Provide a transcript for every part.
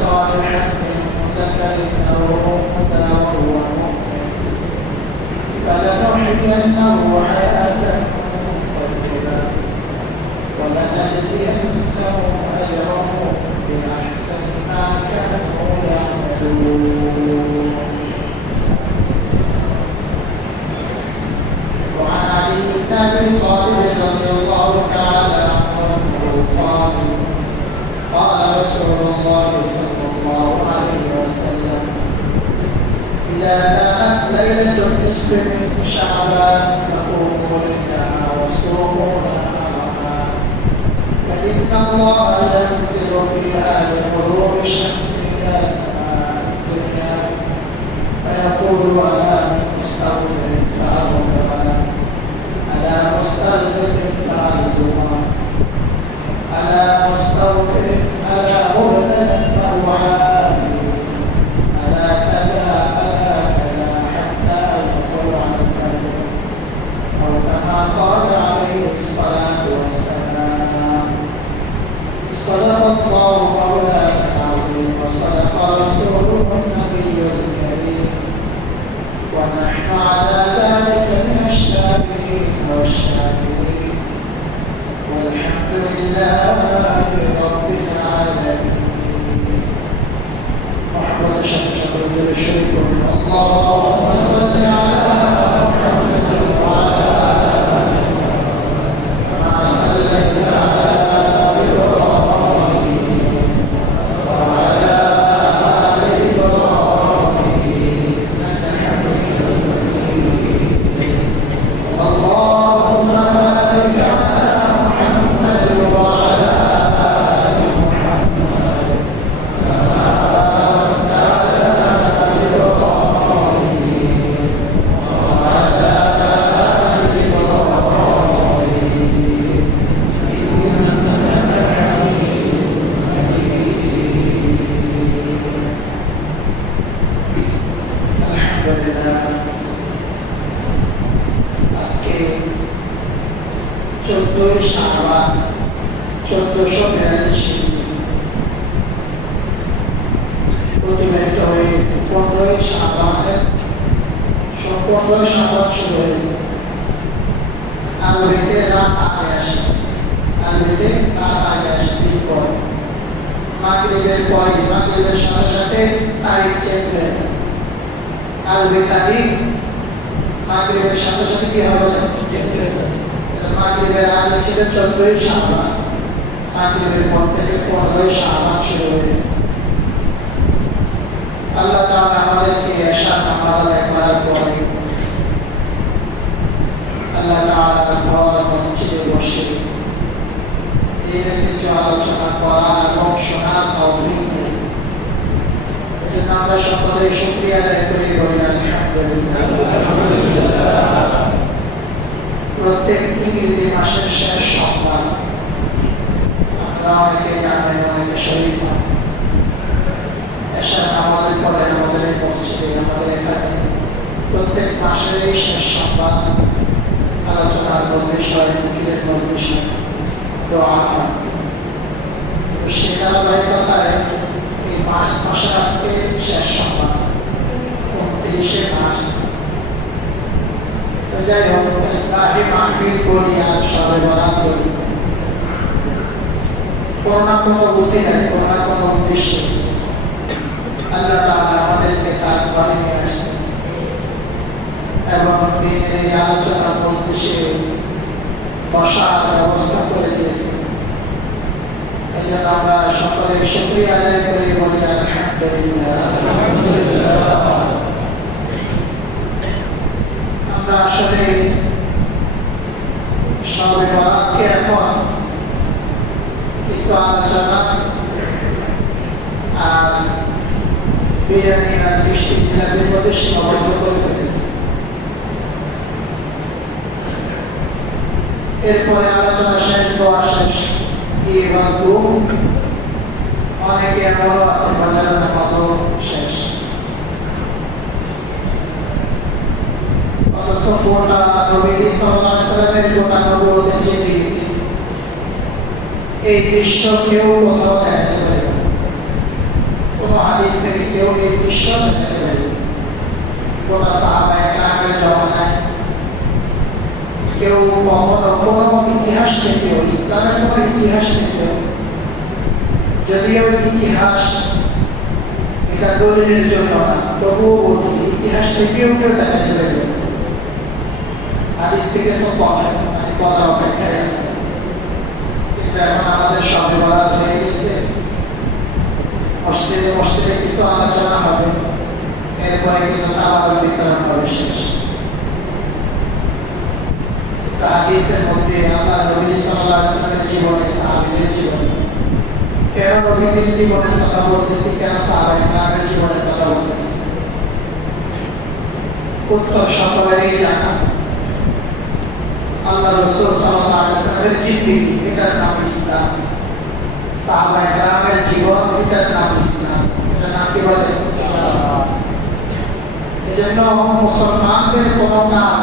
صالحا من ذكر أو أنثى وهو مؤمن فلنحيينه حياة طيبة ولنجزينهم أجرهم بأحسن ما كانوا يعملون. وعن علي بن أبي طالب رضي الله تعالى عنه قال قال رسول الله صلى الله عليه وسلم: إذا كانت ليلة النصف من شعبان فقوموا لها وصوموا نهارها، فإن الله ينزل فيها لغروب الشمس إلى سماء الدنيا فيقول: ألا من مستغفر فأغفر له، ألا مسترزق فأرزقه، ألا مستغفر، ألا مبتل فأعافي، ألا كذا ألا كذا حتى يطلع الفجر، أو كما قال عليه الصلاة والسلام. صدق الله مولانا العظيم وصدق رسوله النبي الكريم، ونحن على ذلك من الشاكرين والشاكرين، والحمد لله رب العالمين. محمد شكر الشريك اللهم صل على محمد وعلى كما صليت على إبراهيم وعلى آل إبراهيم إنك حميد مجيد. اللهم بارك على محمد وعلى آل محمد كما باركت على إبراهيم وعلى آل إبراهيم إنك حميد مجيد. الحمد لله। আজকে 14 শাবান 1442 অতিবাহিত হয়ে 15 শাবানের 15 শাবান শুরু হয়েছে। আরবিতে রাত আগে আসে, আরবিতে রাত আগে আসে দিন পর, মাগরিবের পরে, মাগরিবের সাথে সাথে তারিখ চেঞ্জ হয়ে যায়। আরবি তারিখ মাগরিবের সাথে সাথে কি হবে? চেঞ্জ হয়ে যায়। মাগরিবের আগে ছিল 14 শাবান, মাগরিবের পর থেকে 15 শাবান শুরু হয়েছে। আল্লাহ তাআলা আমাদেরকে এশার নামাজ আদায় করার পরে আল্লাহ তাআলার ঘর মসজিদে বসে দিনের কিছু আলোচনা করা এবং শোনার তৌফিক দিয়েছে। এজন্য আমরা সকলে শুকরিয়া আদায় করি, বলি আলহামদুলিল্লাহ। প্রত্যেক ইংরেজি মাসের শেষ সোমবার আমরা অনেকে জানেন, অনেকে শরীর হন, এশার নামাজের পরে আমাদের এই মসজিদে, আমাদের এখানে প্রত্যেক মাসের এই শেষ সোমবার আলোচনার মজলিস হয়, জিকিরের মজলিস হয়, দোয়া হয়। তো সে ধারাবাহিকতায় এই মার্চ মাসে আজকে শেষ সোমবার 29শে মার্চ। তো যাই হোক, ইসলাহি মাহফিল করি আর সবে বরাত করি, কোনো না কোনো উদ্দেশ্যে, কোনো না কোনো উদ্দেশ্যে আল্লাহ তাআলা আমাদেরকে তার ঘরে নিয়ে আসছেন এবং দিনের এই আলোচনা মজলিসে বসার ব্যবস্থা করে দিয়েছেন। এই জন্য আমরা সকলে শুকরিয়া আদায় করি, বলি আলহামদুলিল্লাহ। আমরা আসলে সবে বরাতকে এখন কিছু আলোচনা আর বিরিয়ানি আর মিষ্টি জিলাপির মধ্যে সীমাবদ্ধ করে ফেলেছি। এরপরে আলোচনা শেষ, দোয়া শেষ, গিয়ে বাঁচবো। অনেকে এমনও আছে বাজারের নামাজও শেষ, অথচ গোটা নবী সাল্লাল্লাহু আলাইহি ওয়াসাল্লামের গোটা নবুয়তের যে দিন, এই দৃশ্য কেউ কোথাও দেখাতে পারে না। কেউ কখনো কোনো ইতিহাস থেকেও, ইসলামের কোনো ইতিহাস থেকেও, যদিও ইতিহাস এটা দলিলের জন্য না, তবুও বলছি ইতিহাস থেকেও কেউ দেখা চলে গেল, হাদিস থেকে তো কথা অপেক্ষায়। কিন্তু এখন আমাদের সবে বরাত হয়ে গেছে, মসজিদে কিছু আলোচনা হবে, এরপরে কিছু খাবার বিতরণ হবে, শেষ। হাদিসের মধ্যে আল্লাহ নবী সাল্লাল্লাহু আলাইহি ওয়াসাল্লামের জীবনে, সাহাবীদের জীবনে, কেন নবীদের জীবনের কথা বলতেছি, কেন সাহাবায়ে জীবনের কথা বলতেছি, উত্তর সকলেরই জানা। আল্লাহ রাসূল সাল্লাল্লাহু আলাইহি ওয়াসাল্লামের জিন্দেগি, এটার নাম ইসলাম। সাহাবায়ে কেরামের জীবন, এটার নাম ইসলাম। এটার নাম কি বলে? এজন্য মুসলমানদের কোনো কাজ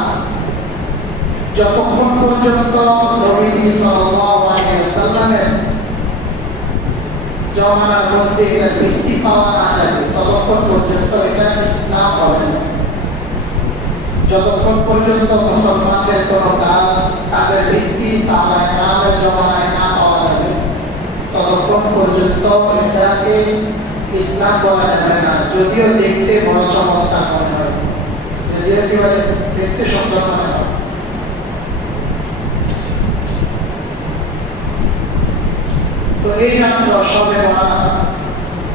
যতক্ষণ পর্যন্ত নবী সাল্লাল্লাহু আলাইহি ওয়াসাল্লামের জমানার মধ্যে এটার ভিত্তি পাওয়া না যাবে, ততক্ষণ পর্যন্ত এটা ইসলাম হবে না। যতক্ষণ পর্যন্ত মুসলমানদের কোনো কাজের ভিত্তি সাহাবায়ে কেরামের জমানায় না পাওয়া যাবে, ততক্ষণ পর্যন্ত এটাকে ইসলাম বলা যাবে না। যদিও দেখতে বড় চমৎকার মনে হয়, যদিও একেবারে দেখতে সুন্দর মনে হয়। তো এই রাত্র সবে বরাত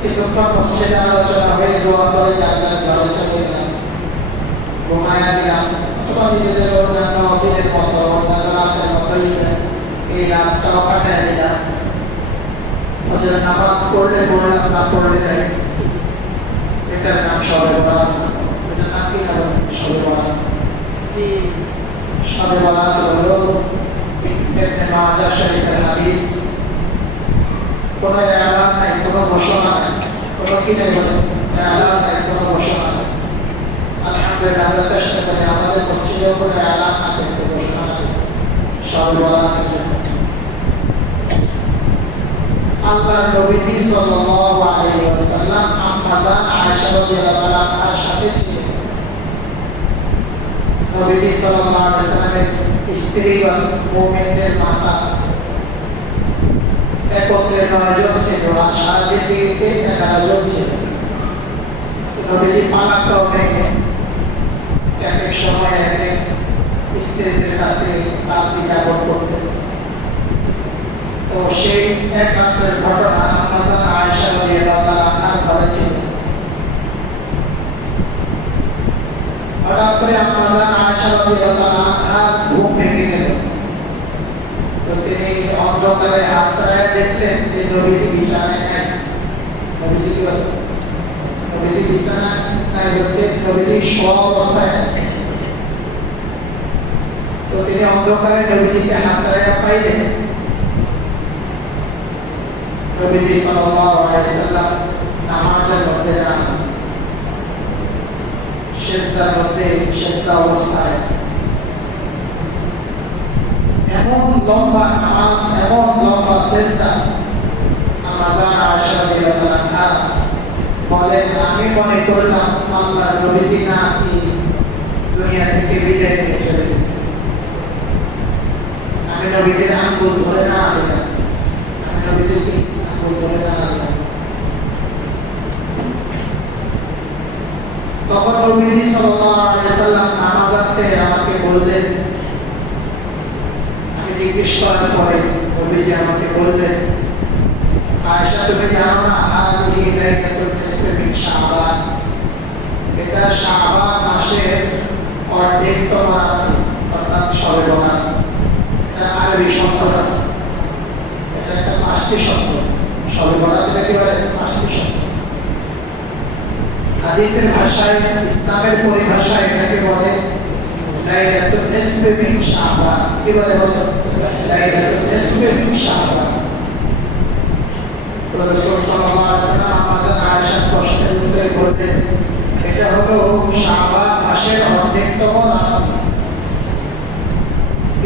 কিছুক্ষণ মসজিদে আলোচনা হয়ে দোয়া করে যার ঘরে চলে গেলাম, ঘুমায়া দিলাম, অথবা নিজেদের অন্যান্য দিনের মতো, অন্যান্য রাতের মতোই এই রাতটাও কাটায় দিলাম। ওদের নামাজ পড়লে পড়লাম, না পড়লে নাই। এটার নাম সবে বরাত। এটার নাম কি নাম? সবে বরাত। সবে বরাত হলো ইবনে মাজাহ শরীফের হাদিস। কোনো এলান নাই, কোনো ঘোষণা নাই, কোনো কি নেই বলে এলান নাই, কোনো ঘোষণা নাই। আলহামদুলিল্লাহ আমরা চেষ্টা করি আমাদের মসজিদের উপরে এলান না করতে, ঘোষণা না করতে, সবে বরাতের জন্য। আল্লাহর নবী সাল্লাল্লাহু আলাইহি ওয়াসাল্লাম আম্মা জান আয়েশা রাদিয়াল্লাহু আনহার সাথে ছিলেন। নবী সাল্লাল্লাহু আলাইহি ওয়াসাল্লামের স্ত্রীগণ, মুমিনদের মাতা, একত্রে 9 জন ছিল, আর সারা জিন্দেগিতে 11 জন ছিল। নবীজি পালাক্রমে এক এক সময় এক এক স্ত্রীদের কাছে রাত্রি যাপন করতেন। তো সেই এক রাত্রের ঘটনা আম্মা জান আয়েশা রাদিয়াল্লাহু আনহার ঘরে ছিল। হঠাৎ করে আম্মা জান আয়েশা রাদিয়াল্লাহু আনহার ঘুম ভেঙে গেল। তো তিনি অন্ধকারে হাত বাড়ায় দেখলেন যে নবীজি বিছানায় নেই। নবীজি কি হলো? নবীজি বিছানায় নাই বলতে নবীজি শোয়া অবস্থায়। তো তিনি অন্ধকারে নবীজিকে হাত বাড়ায় পাইলেন। নবীজি সাল্লাল্লাহু আলাইহি ওয়াসাল্লাম নামাজের মধ্যে যান, সিজদার মধ্যে সিজদা অবস্থায়। এমন লম্বা নামাজ, এমন লম্বা সিজদা, আম্মা জান আয়েশা রাদিয়াল্লাহু আনহা বলেন, আমি মনে করলাম আল্লাহর নবীজি নাকি দুনিয়া থেকে বিদায় নিয়ে চলে গেছে। আমি নবীজির আঙ্গুল ধরে নাড়া দিলাম, আমি নবীজিকে আঙ্গুল ধরে নাড়া দিলাম। তখন নবীজি সাল্লাল্লাহু আলাইহি ওয়াসাল্লাম নামাজাতে আমাকে বললেন, জিজ্ঞেস করার পরে নবীজি আমাকে বললেন, আয়েশা তুমি জানো না হাদিহি লাইলাতুল নিসফি মিন শাবান, এটা শাবান মাসের অর্ধেকতম রাত, অর্থাৎ শবে বরাত। এটা আরবি শব্দ, এটা একটা ফার্সি শব্দ। শবে বরাত এটা কি বলে? ফার্সি শব্দ। হাদিসের ভাষায়, ইসলামের পরিভাষায় এটাকে বলে লাইলাতুল নিসফি মিন শাবান। কি বলে? লাইলাতুল নিসফি মিন শাবান। তো রাসূল সাল্লাল্লাহু আলাইহি ওয়াসাল্লাম আম্মা জান আয়েশার প্রশ্নের উত্তরে বললেন, এটা হলো শাবান মাসের অর্ধেকতম রাত।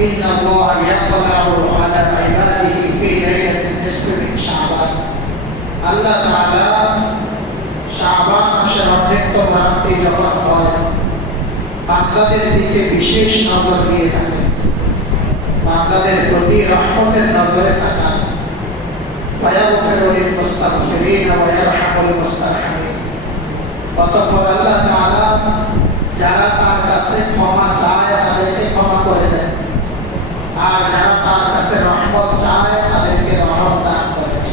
ইন্নাল্লাহা ইয়াতলাউ আলা ইবাদিহি ফি লাইলাতিন নিসফি মিন শাবান। আল্লাহ তাআলা শাবান মাসের অর্ধেকতম রাত্রি যখন হয়, বান্দাদের দিকে বিশেষ নজর দিয়ে থাকেন। বান্দাদের প্রতি রহমতের নজরে তাকান। ফায়াগফিরু লিল মুস্তাগফিরিন ওয়া ইয়ারহামুল মুস্তারহামিন। অতঃপর আল্লাহ তাআলা যারা তার কাছে ক্ষমা চায় তাদেরকে ক্ষমা করে দেন, আর যারা তার কাছে রহমত চায় তাদেরকে রহমত দান করেন।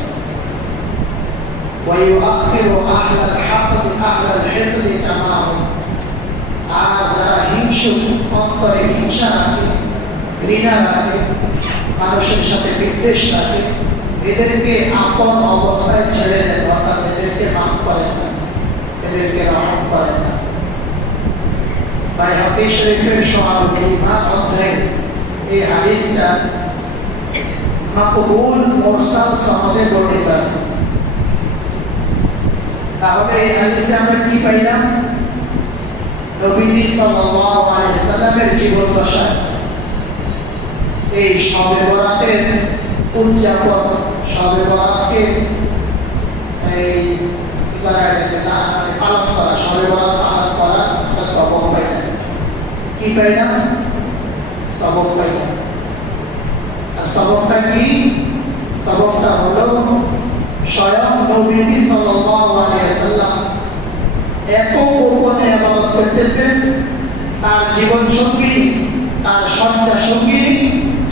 ওয়া ইউআখিরু আহলাল হাকদি আহলাল হিকদি তামাহুম। আর যারা হিংসুক, অন্তরে হিংসা রাখে, ঘৃণা রাখে, মানুষের সাথে বিদ্বেষ রাখে, এদেরকে আপন অবস্থায় ছেড়ে দেন, অর্থাৎ এদেরকে মাফ করেন না, এদেরকে রহম করেন না। বাইহাকী শরীফের শুআবুল ঈমান অধ্যায়ে এই হাদিসটা মাকবুল মুরসাল সনদে বর্ণিত আছে। তাহলে এই হাদিসে আমরা কি পাইলাম? নবীজি সাল্লাল্লাহু আলাইহি সাল্লামের জীবন দশায় এই শবে বরাতের উদযাপন, শবে বরাতকে এই পালন করা, শবে বরাত পালন করা একটা সবক পাইলাম। কি পাইলাম? সবক পাইলাম। আর সবকটা কি? সবকটা হলো স্বয়ং নবীজি সাল্লাল্লাহু আলাইহি সাল্লাম এত গোপনে ইবাদত করতেছেন, তার জীবন সঙ্গিনী, তার শয্যা সঙ্গিনী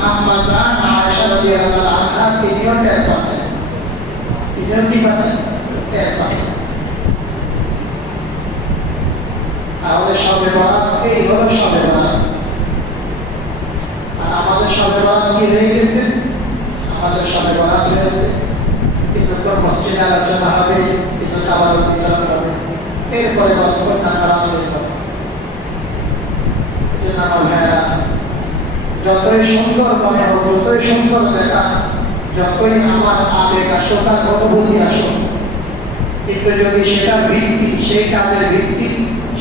আম্মা জান আয়েশা রাদিয়াল্লাহু আনহা তিনিও টের পাতেন। তিনিও কি পাতেন? টের পাতেন। তাহলে শবে বরাত এই হলো শবে বরাত। আর আমাদের শবে বরাত কি হয়ে গেছে? আমাদের শবে বরাত হয়েছে কিছুক্ষণ মসজিদে আলোচনা হবে, কিছু খাবার বিতরণ হবে, এরপরে বছর নানা আমার ভাইয়েরা, যতই সুন্দর মনে হোক, যতই সুন্দর দেখা, যতই আমার আবেগ আসুক আর অনুভূতি আসুক, কিন্তু যদি সেটার ভিত্তি, সেই কাজের ভিত্তি,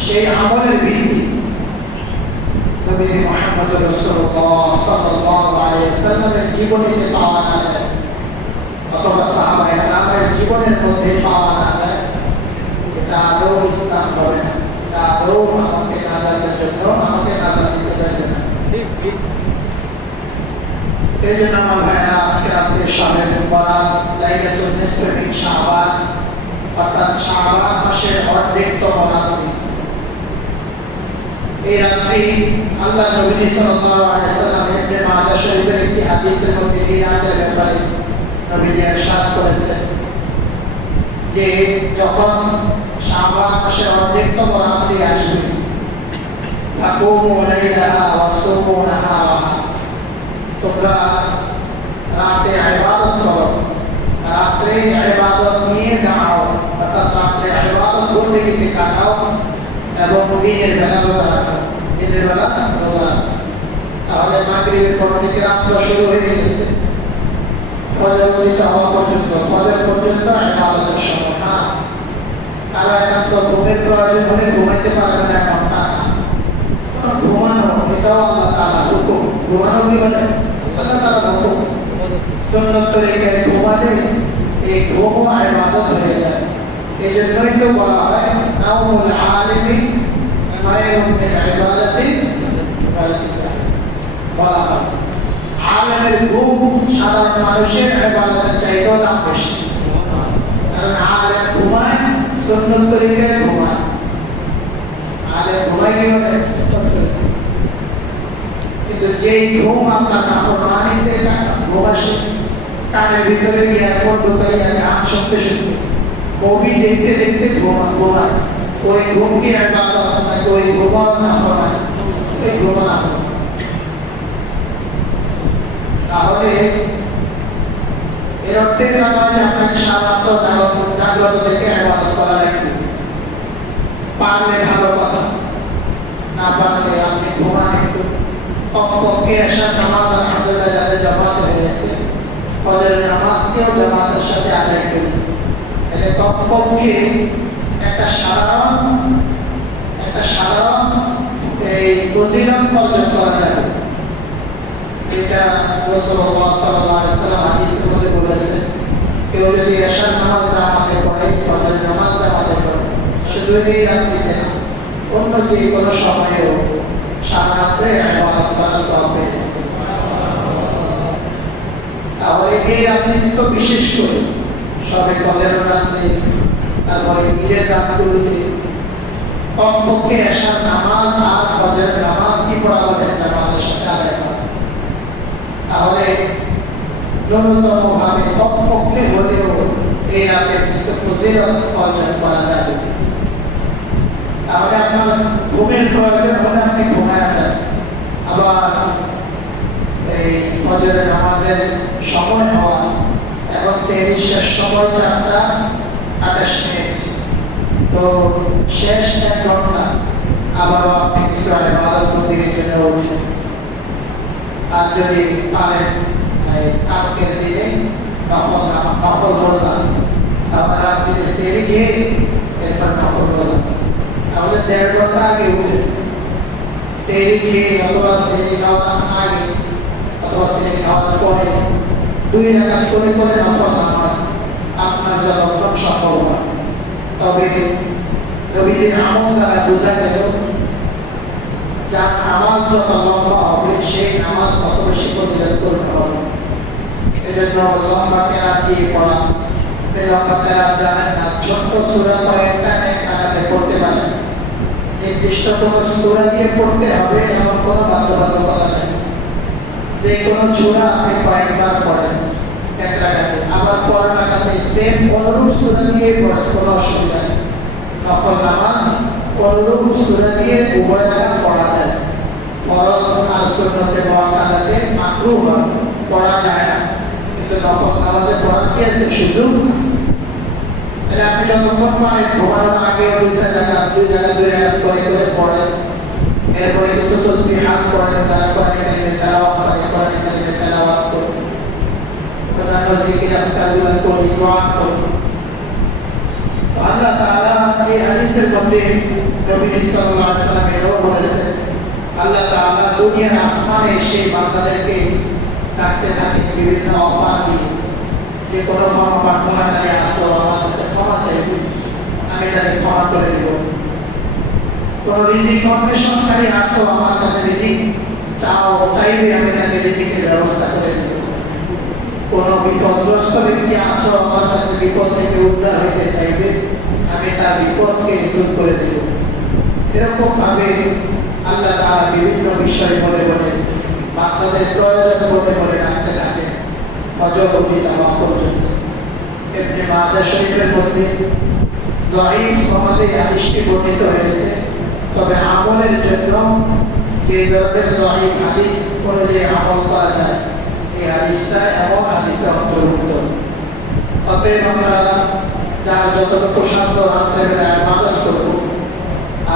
সেই আমলের ভিত্তি নবী মুহাম্মদ রাসূলুল্লাহ সাল্লাল্লাহু আলাইহি ওয়াসাল্লামের জীবনীতে পাওয়া না যায়, অথবা সাহাবায়ে কেরামের জীবনের মধ্যে পাওয়া না যায়, এটা আদৌ ইসলাম হবে না। এটা আদৌ আমাকে নাজাতের জন্য, আমাকে নাজাত দিতে পারবে না। এই জন্য আমার ভাইয়েরা, আজকে রাত্রে শবে বরাত, লাইলাতুল নিসফে মিন শাবান, অর্থাৎ শাবান মাসের অর্ধেকতম রাত্রি। এই রাত্রি আল্লাহ নবী সাল্লাল্লাহু আলাইহি ওয়াসাল্লাম ইবনে মাজাহ শরীফের একটি হাদিসের মধ্যে এই রাতের ব্যাপারে নবীজি ইরশাদ করেছেন যে যখন শাবান মাসের অর্ধেকতম রাত্রি আসবে, ফাকুমু লাইলাহা ওয়া সুমু নাহারাহা, তোমরা রাতে ইবাদত করো, রাত্রে ইবাদত নিয়ে দাঁড়াও, অর্থাৎ রাত্রে ইবাদত বন্দেগীতে কাটাও এবং দিনের বেলা রোজা রাখো, দিনের বেলা রোজা রাখো। তাহলে মাগরিবের পর থেকে রাত্র শুরু হয়ে গেছে, ফজর উদিত হওয়া পর্যন্ত, ফজর পর্যন্ত ইবাদতের সময়। না, তারা একান্ত ঘুমের প্রয়োজন হলে ঘুমাইতে পারবে না, এমন না। ঘুমানো এটাও আল্লাহ তাআলার হুকুম। ঘুমানো কি বলে? আল্লাহ তাআলার হুকুম। সুন্নত তরিকায় ঘুমালে এই ঘুমও ইবাদত হয়ে যায়। এই জন্যই তো বলা হয় নাওমুল আলিমি খায়রুম মিন ইবাদাতি বলা হয় আলেমের ঘুম সাধারণ মানুষের ইবাদতের চাইতেও দাম বেশি। কারণ আলেম ঘুমায় সুন্নত তরিকায় ঘুমায়। আলেম ঘুমায় কিভাবে? সুন্নত তরিকায়। কিন্তু যেই ঘুম আপনার নাফরমানিতে ঘুম আসে, কানের ভিতরে ইয়ারফোন ঢুকাইয়া গান শুনতে শুনতে, মুভি দেখতে দেখতে ঘুমায়, ওই ঘুমকে ইবাদত নাকি ওই ঘুমাও নাফরমানি? ওই ঘুমা নাফরমানি। তাহলে এর অর্থে নয় যে আপনাকে সারারাত্র জাগ্রত থেকে ইবাদত করা লাগবে। পারলে ভালো কথা, না পারলে আপনি ঘুমান একটু। কমপক্ষে এশার নামাজ আলহামদুলিল্লাহ যাদের জামাতে হয়েছে, ফজরের নামাজকেও জামাতের সাথে আদায় করি। এতে কমপক্ষে একটা সাধারণ এই ফজিলত অর্জন করা যাবে, যেটা রাসূলুল্লাহ সাল্লাল্লাহু আলাইহি ওয়াসাল্লাম হাদিসের মধ্যে বলেছেন, কেউ যদি এশার নামাজ জামাতে পড়ে, ফজরের নামাজ জামাতে পড়ে, শুধু এই রাত্রিতে না, অন্য যে কোনো সময়েও সারা রাত্রে ইবাদত করার সওয়াব পেয়ে যাবে। তাহলে এই রাত্রে তো বিশেষ করে সবে কদের রাত্রে, তারপরে ঈদের রাতগুলোতে কমপক্ষে এশার নামাজ আর ফজরের নামাজ কি পড়া হবে জামাতের সাথে আদায় করা। তাহলে ন্যূনতম ভাবে কমপক্ষে হলেও এই রাতে কিছু ফজিলত অর্জন করা যাবে। তাহলে আপনার ঘুমের প্রয়োজন হলে আপনি ঘুমায় যান। আবার এই ফজরের নামাজের সময় হওয়া, এখন সেহরির শেষ সময় 4:28। তো শেষ 1 ঘন্টা আবারও আপনি কিছু ইবাদত বন্দেগীর জন্য উঠেন। আর যদি পারেন কালকের দিনে নফল রোজা, তাহলে আপনি যে সেহরি খেয়ে এরপর নফল রোজা, তাহলে 1.5 ঘন্টা আগে উঠে সেহরি খেয়ে অথবা সেহরি খাওয়ার আগে অথবা সেহরি খাওয়ার পরে 2 রাকাত করে করে নফল নামাজ আপনার যতক্ষণ সফল হয়। তবে নবীজির আমল দ্বারা বোঝা গেল যার নামাজ যত লম্বা হবে সেই নামাজ তত বেশি ফজিলত করতে হবে। এজন্য লম্বা কেরাত দিয়ে পড়া, লম্বা কেরাত জানেন না, ছোট্ট সূরা কয়েকটা এক রাকাতে পড়তে পারেন। নির্দিষ্ট কোনো সূরা দিয়ে পড়তে হবে এমন কোনো বাধ্যবাধকতা নেই। যে কোনো সূরা আপনি কয়েকবার পড়েন এক রাকাতে, আবার পরের রাকাতে সেম অনুরূপ সূরা দিয়ে পড়েন, কোনো অসুবিধা নেই। নফল নামাজ অনুরূপ সূরা দিয়ে উভয় রাকাত পড়া যায়। ফরজ আর সুন্নতে মুআক্কাদাতে মাকরুহ পড়া যায় না, কিন্তু নফল নামাজে পড়ার কি আছে? সুযোগ আছে। তাহলে আপনি যতক্ষণ পারেন ঘুমানোর আগে 2 রাকাত করে করে পড়েন। এরপরে কিছু তাসবিহাত পড়েন, যারা কোরআন কারীমে তেলাওয়াত করে কোরআন কারীমে তেলাওয়াত করুন, অন্যান্য জিকির আজকারগুলো করে দোয়া করুন। আল্লাহ তাআলা এই হাদিসের মধ্যে নবী সাল্লাল্লাহু আলাইহি ওয়াসাল্লাম এটাও বলেছেন, আল্লাহ তাআলা দুনিয়ার আসমানে সেই বান্দাদেরকে ডাকতে থাকেন বিভিন্ন অফার দিয়ে, যে কোনো ক্ষমা প্রার্থনাকারী আসো আমার কাছে ক্ষমা চাইবে, আমি তাকে ক্ষমা করে দেব। কোন রিজিক অন্বেষণকারী আসো আমার কাছে রিজিক চাইবে, আমি তাকে রিজিকের ব্যবস্থা করে দেব। কোন বিপদগ্রস্ত ব্যক্তি আসো আমার কাছে বিপদ থেকে উদ্ধার হইতে চাইবে, আমি তার বিপদকে দূর করে দেব। এরকম ভাবে আল্লাহ তাআলা বিভিন্ন বিষয় বলে বলে বান্দাদের প্রয়োজন বলে বলে রাখতে থাকেন ফজর উদিত হওয়া পর্যন্ত। ইবনে মাজাহ শরীফের মধ্যে দাঈফ সনদে হাদিসটি বর্ণিত হয়েছে, তবে আমলের জন্য যে ধরনের দাঈফ হাদিস অনুযায়ী আমল করা যায় এই হাদিসটা এমন হাদিসের অন্তর্ভুক্ত। অতএব আমরা যার যতটুকু সাধ্য রাত্রেবেলা ইবাদত করব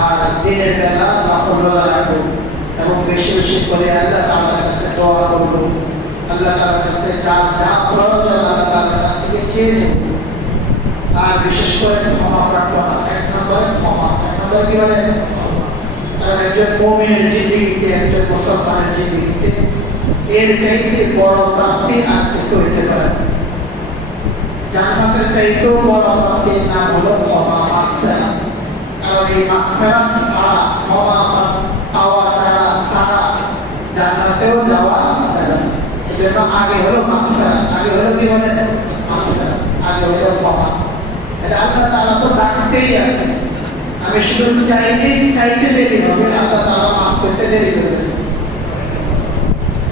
আর দিনের বেলা নফল রোজা রাখবো এবং বেশি বেশি করে আল্লাহ তাআলার কাছে দোয়া করব। আল্লাহ তাআলার কাছে যা যা প্রয়োজন আল্লাহ তাআলার কাছ থেকে চেয়ে নেব। আর বিশেষ করে ক্ষমা প্রার্থনা, 1 নম্বরে ক্ষমা। 1 নম্বরে কি বলে? কারণ একজন মুমিনের জিন্দেগিতে, একজন মুসলমানের জিন্দেগিতে এর চাইতে বড় প্রাপ্তি আর কিছু হইতে পারে না। জান্নাতের চাইতেও বড় প্রাপ্তির নাম হলো ক্ষমা, মাগফিরাত। কারণ এই মাগফিরাত ছাড়া, ক্ষমা পাওয়া ছাড়া জান্নাতেও যাওয়া যাবে না। এজন্য আগে হলো মাগফিরাত, আগে হলো কি বলে? মাগফিরাত, আগে হলো ক্ষমা। তাহলে আল্লাহ তাআলা তো ডাকতেই আছে, আমি শুধু চাইতে দেরি হবে, আল্লাহ তাআলা মাফ করতে দেরি করবে।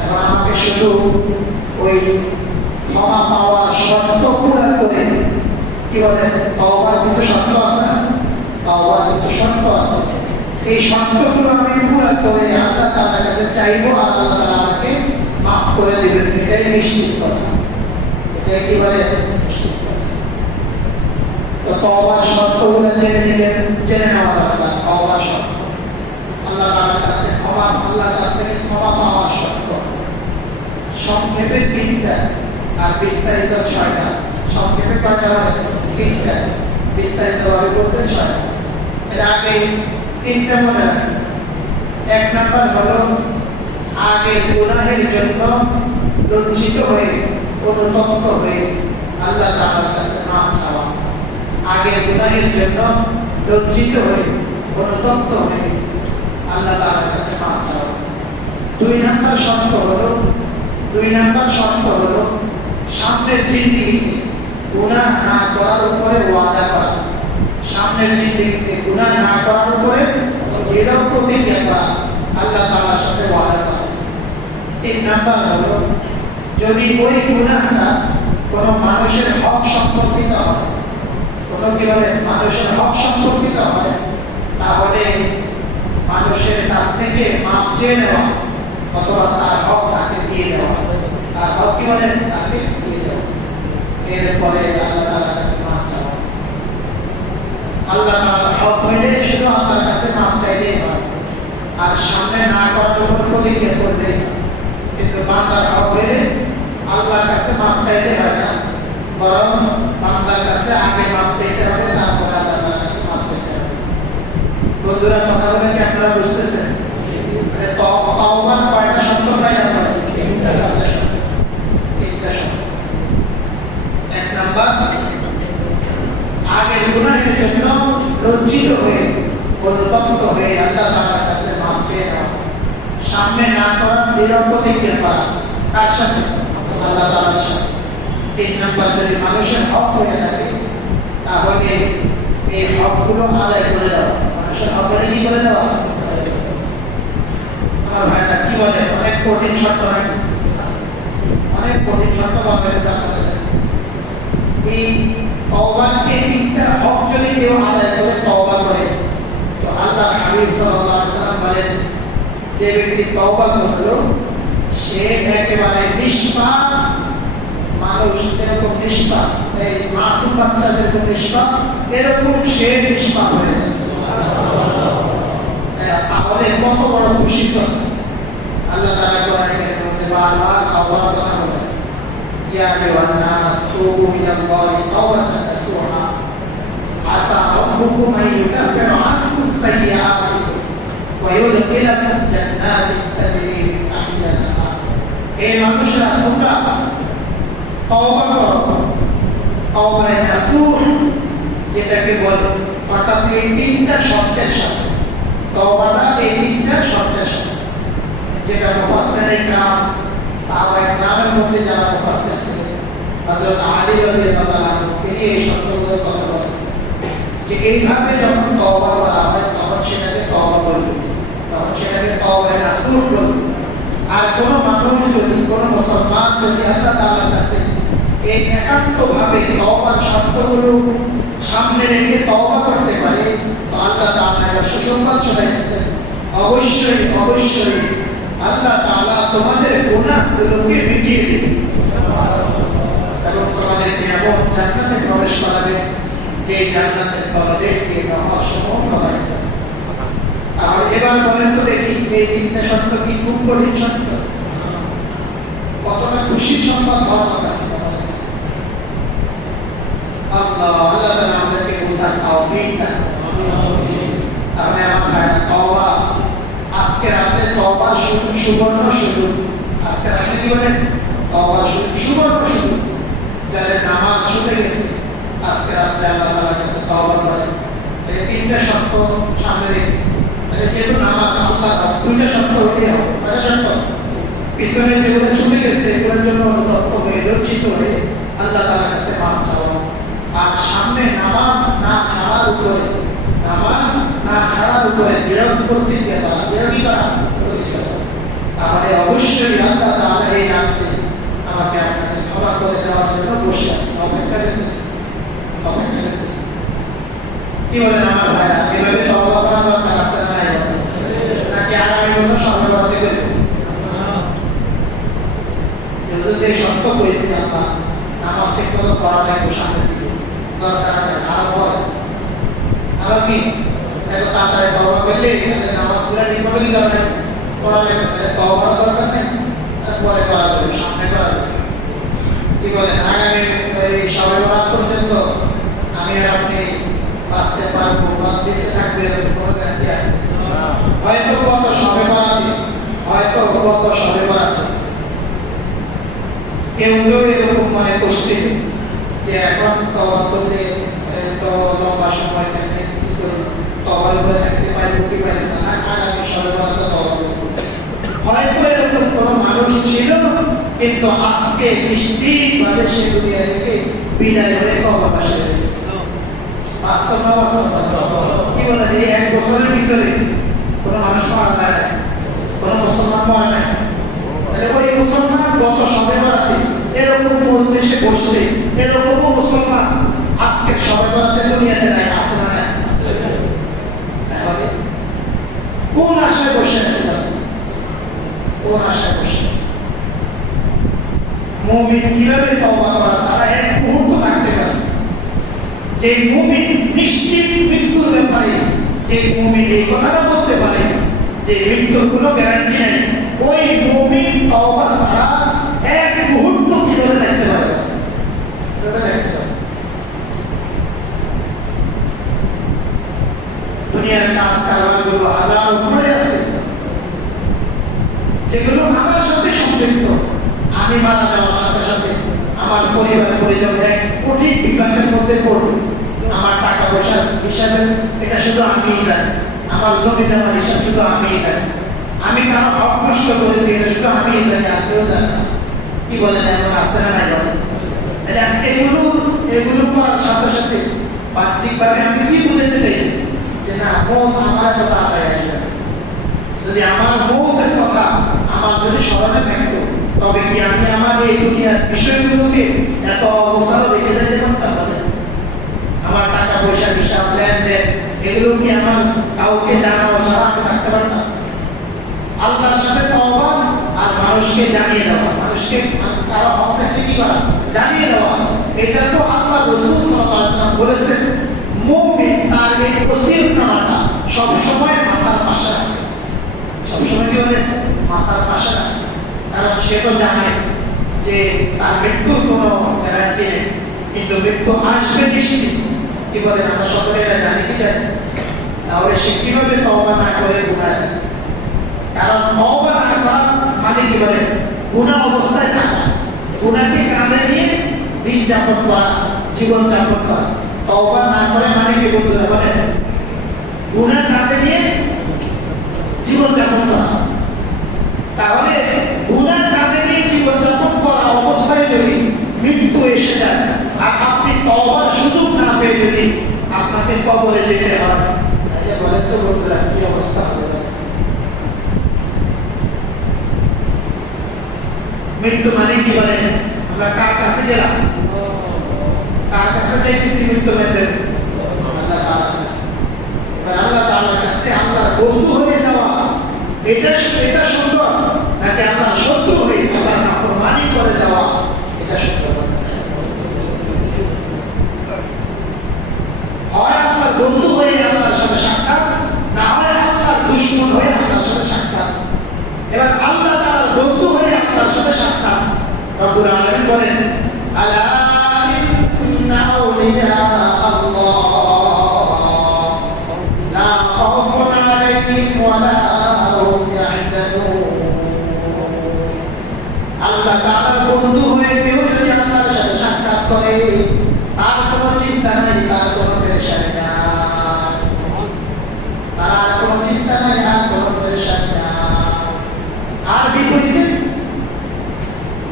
এখন আমাকে শুধু ওই ক্ষমা পাওয়ার শর্ত পুরা করে, কি বলে, তওবার কিছু শর্ত আছে না, তওবার কিছু শর্ত আছে, এই শর্তগুলো আমি পুরা করে আল্লাহ তাআলার কাছে চাইবো আর আল্লাহ তাআলা আমাকে মাফ করে দিবেন, এটাই নিশ্চিত কথা। এটাই কি বলে? নিশ্চিত কথা। তো তওবার শর্তগুলো জেনে নেওয়া দরকার। তওবার শর্ত, আল্লাহ তাআলার কাছে ক্ষমা, আল্লাহর কাছ থেকে ক্ষমা পাওয়ার শর্ত সংক্ষেপে 3টা আর বিস্তারিত 6টা। সংক্ষেপে কয়টা হয়? 3টা, বিস্তারিতভাবে বলতে 6টা। এর আগে 3টা মনে রাখি। 1 নম্বর হলো আগের গুনাহের জন্য লজ্জিত হয়ে, অনুতপ্ত হয়ে আল্লাহ তাআলার কাছে মাফ চাওয়া। আগের গুনাহের জন্য লজ্জিত হয়ে, অনুতপ্ত হয়ে আল্লাহ তাআলার কাছে মাফ চাওয়া। 2 নম্বর শর্ত হলো সামনের জিন্দেগিতে গুনাহ না করার উপরে ওয়াদা করা, সামনের জিন্দেগিতে গুনাহ না করার উপরে দৃঢ় প্রতিজ্ঞা করা, আল্লাহ তাআলার সাথে ওয়াদা করা। 3 নাম্বার হলো যদি ওই গুনাহটা কোনো মানুষের হক সম্পর্কিত হয়, কোনো কি বলে মানুষের হক সম্পর্কিত হয়, তাহলে মানুষের কাছ থেকে মাপ চেয়ে নেওয়া অথবা তার হক তাকে দিয়ে দেওয়া, তার হক কি বলে তাকে দিয়ে দেওয়া, এরপরে আল্লাহ তাআলার কাছে মাপ চাওয়া। আল্লাহ তাআলার হক হইলে শুধু আল্লাহর কাছে মাপ চাইলেই হয়, আর সামনে না করার উপর প্রতিজ্ঞা করলেই হয়। কিন্তু বান্দার হক হইলে আল্লাহর কাছে মাপ চাইতে হয় না, বরং বান্দার কাছে আগে মাপ চাইতে হবে, তারপরে আল্লাহর কাছে মাপ চাইতে হবে। বন্ধুরা, কথা বলে কি আপনারা বুঝতেছেন? তাওবার কয়টা শর্ত পাই আমরা? 3টা শর্ত। 1 নাম্বার, আগের গুনাহের জন্য লজ্জিত হয়ে অনুতপ্ত হয়ে আল্লাহ তাআলার কাছে মাপ চেয়ে নেওয়া, সামনে না করার দৃঢ় প্রতিজ্ঞা করা, কার সাথে? আল্লাহ তাআলার সাথে। 3 নাম্বার, যদি মানুষের হক হয়ে থাকে তাহলে এই হকগুলো আদায় করে দেওয়া, মানুষের হক হলে কি করে দেওয়া? আমার ভাইটা কি বলে, অনেক কঠিন শর্ত নাকি? অনেক কঠিন শর্ত বলা হয়েছে আপনাদের কাছে। এই তওবার এই 3টা হক যদি কেউ আদায় করে তওবা করে, তো আল্লাহ হাবিব সাল্লাল্লাহু আলাইহি সাল্লাম বলেন যে ব্যক্তি তওবা করলো সে একেবারে নিষ্পাপ মানুষ, যেরকম নিষ্পাপ এই মাসুম বাচ্চা যেরকম নিষ্পাপ, এরকম সে নিষ্পাপ হয়ে যায়। তাহলে কত বড় খুশি কথা! আল্লাহ তাআলা কোরআনে কারীমের মধ্যে বারবার তওবার কথা বলেছেন, ইয়া আইয়ুহান নাস তুবু ইলাল্লাহি তাওবাতান নাসুহা আসা রাব্বুকুম আন ইউকাফিরা আনকুম সাইয়্যাতিকুম ওয়া ইউদখিলাকুম জান্নাতিন তাজরি মিন তাহতিহা আল-আনহার। হে মানুষরা, তোমরা তওবা করো, তওবায়ে নাসুহ যেটাকে বলে, অর্থাৎ এই 3টা শর্তের সাথে তওবাটা, এই 3টা শর্তের সাথে, যেটা মুফাসসিরিন کرام সাহাবায়ে کرامের মধ্যে যারা মুফাসসির ছিলেন, হযরত আলী রাদিয়াল্লাহু তাআলা তিনি এই শর্তগুলোর কথা বলেছেন যে এইভাবে যখন তওবা করা হয় তখন সেটাকে তওবা বলবে, তখন সেটাকে তওবায়ে নাসুহ বলবে। আর কোন মানুষ যদি, কোন মুসলমান যদি আল্লাহ তাআলার কাছে এই একান্তভাবে তওবার শর্তগুলো সামনে রেখে তওবা করতে পারে, তো আল্লাহ তাআলা এর সুসংবাদ শোনাইতেছেন, অবশ্যই অবশ্যই আল্লাহ তাআলা তোমাদের গুনাহগুলোকে মিটিয়ে দিবেন এবং তোমাদেরকে এমন জান্নাতে প্রবেশ করাবেন যে জান্নাতের তলদেশ দিয়ে নহরসমূহ প্রবাহিত। তাহলে এবার বলেন তো দেখি, এই 3টা শর্ত কি খুব কঠিন শর্ত? কতটা খুশির সংবাদ হওয়ার কথা ছিল আমাদের কাছে। আল্লাহ তাআলা আমাদেরকে বোঝার তৌফিক দান করুন। তাহলে আমার ভাইরা, তওবা আজকে রাতে তওবার সুবর্ণ সুযোগ, আজকে রাতে কি বলেন? তওবার সুবর্ণ সুযোগ। যাদের নামাজ ছুটে গেছে আজকে রাতে আল্লাহ তাআলার কাছে তওবা করেন। এই 3টা শর্ত সামনে রেখে, তাহলে যেহেতু নামাজ আল্লাহ 2টা শর্ত হতেই হবে, কয়টা শর্ত? পিছনে যেগুলো ছুটে গেছে এগুলোর জন্য অনুতপ্ত হয়ে লজ্জিত হয়ে আল্লাহ তাআলার কাছে মাপ চাওয়া, আর সামনে নামাজ না ছাড়ার উপরে, নামাজ না ছাড়ার উপরে দৃঢ় প্রতিজ্ঞা করা, দৃঢ় কি করা? প্রতিজ্ঞা করা। তাহলে অবশ্যই আল্লাহ তাআলা এই রাতে আমাকে আপনাকে ক্ষমা করে দেওয়ার জন্য বসে আছেন, অপেক্ষা করতেছেন, অপেক্ষা করতেছেন। কি বলেন আমার ভাইরা, এভাবে তওবা করা দরকার আছে না নাই? নাকি আগামী বছর সবে বরাতে করব? যে শর্ত করেছি আল্লাহ, নামাজ ঠিক মতো পড়া থাকবে সামনের দিকে, দরকার নেই আরো পরে, আরো কি এত তাড়াতাড়ি তওবা করলে তাহলে নামাজগুলো ঠিক মতো কি দরকার পড়া লাগবে, তাহলে তওবার দরকার নেই, পরে করা যাবে, সামনে করা যাবে। কি বলেন, আগামী এই সবে বরাত পর্যন্ত আমি আর আপনি বাঁচতে পারবো বা বেঁচে থাকবে এরকম কোনো গ্যারান্টি আছে? হয়তো গত সবে বরাতে, হয়তো গত সবে বরাতে কেউ এরকম মনে করছিল যে এখন তওবা করলে তো লম্বা সময় থাকলে কি করি, তওবার উপরে থাকতে পারবো কি পারি না, আগামী সবে বরাতে তওবা করব। হয়তো এরকম কোনো মানুষ ছিল, কিন্তু আজকে আজকে নিশ্চিতভাবে সে দুনিয়া থেকে বিদায় হয়ে কবর বাসে হয়েছে। বাস্তব না বাস্তব? কি বলেন, এই 1 বছরের ভিতরে কোনো মানুষ মারা যায় না, কোনো মুসলমান মারা নাই। তাহলে ওই মুসলমান গত শবে বরাতে এরকম মজলিসে বসছে, এরকম মুসলমান আজকে শবে বরাতে দুনিয়াতে নাই, আছে না নাই? তাহলে কোন আশায় বসে আছে? কোন আশায় বসে আছে? মুমিন কিভাবে তওবা করা ছাড়া এক মুহূর্ত থাকতে পারে? যে মুমিন নিশ্চিত মৃত্যুর ব্যাপারে, যে মুমিন এই কথাটা বলতে পারে যে মৃত্যুর কোনো গ্যারান্টি নেই, ওই মুমিন তওবা ছাড়া এক মুহূর্ত কিভাবে থাকতে পারে? দুনিয়ার কাজ কারবারগুলো হাজার উপরে আছে, যেগুলো আমার সাথে সম্পৃক্ত। আমি মারা যাওয়ার সাথে সাথে আমার পরিবারের পরিজন এক কঠিন বিপদের মধ্যে পড়বে। আমার টাকা পয়সার হিসাবে এটা শুধু আমিই জানি, আমার জমি জমার হিসাব শুধু আমিই জানি, আমি কারো হক নষ্ট করেছি এটা শুধু আমিই জানি, আর কেউ জানে না। কি বলেন, এমন আসতে না নাই বলেন? এগুলো করার সাথে সাথে বাহ্যিকভাবে আমি কি বুঝাতে চাইছি যে না, মত আমার এত তাড়াতাড়ি আসবে। যদি আমার মতের কথা আমার যদি স্মরণে থাকতো, তবে কি আমি আমার এই দুনিয়ার বিষয়গুলোকে এত অবস্থাও রেখে যেতে পারতাম? আমার টাকা পয়সা হিসাব লেনদেন এগুলো কি আমার কাউকে জানানো ছাড়া আমি থাকতে পারতাম? আল্লাহর সাথে তওবা আর মানুষকে জানিয়ে দেওয়া, মানুষকে কারো হক থাকলে কি করা? জানিয়ে দেওয়া। এটা তো আল্লাহ রাসূল সাল্লাল্লাহু আলাইহি ওয়াসাল্লাম বলেছেন, মুমিন তার এই ওসিয়তনামাটা সব সময় মাথার পাশে রাখে। সব সময় কি বলে? মাথার পাশে রাখে। কারণ সে তো জানে যে তার মৃত্যুর কোনো গ্যারান্টি নেই, কিন্তু মৃত্যু আসবে নিশ্চিত। কি বলেন, আমরা সকলে এটা জানি কি জানি? তাহলে সে কিভাবে তওবা না করে গুনাহ করে? কারণ তওবা না করা মানে কি বলেন? গুনাহ অবস্থায় থাকা, গুনাহকে কাঁধে নিয়ে দিন যাপন করা, জীবন যাপন করা। তওবা না করে মানে কি বন্ধুরা বলেন? গুনাহ কাঁধে নিয়ে জীবন যাপন করা। তাহলে গুনাহ কাঁধে নিয়ে জীবন যাপন করা অবস্থায় যদি মৃত্যু এসে যায় আর আপনি তওবার সুযোগ না পেয়ে যদি আপনাকে কবরে যেতে হয়, তাহলে বলেন তো বন্ধুরা কি অবস্থা হবে? মৃত্যু মানে কি বলেন? আমরা কার কাছে গেলাম? কার কাছে যাইতেছি মৃত্যু পেতে? আল্লাহ তাআলার কাছে। এবার আল্লাহ তাআলার কাছে আল্লাহর বন্ধু হয়ে যাওয়া, এটা সুন্দর নাকি আল্লাহর শত্রু হয়ে আল্লাহর নাফরমানি করে যাওয়া এটা সুন্দর? হয় আল্লাহর বন্ধু হয়ে আল্লাহর সাথে সাক্ষাৎ, না হয় আল্লাহর দুশমন হয়ে আল্লাহর সাথে সাক্ষাৎ। এবার আল্লাহ তাআলার বন্ধু হয়ে আল্লাহর সাথে সাক্ষাৎ, রব্বুল আলামিন বলেন, আলা ইন্না আউলিয়া আল্লাহ লা খাউফুন আলাইহিম ওয়া লা হুম ইয়াহজানুন। আল্লাহ তাআলার বন্ধু হয়ে কেউ যদি আল্লাহর সাথে সাক্ষাৎ করে, তার কোনো চিন্তা নাই, তার কোনো পেরেশানি নাই, তার কোনো চিন্তা নাই, আর কোনো পেরেশানি নাই। আর বিপরীতে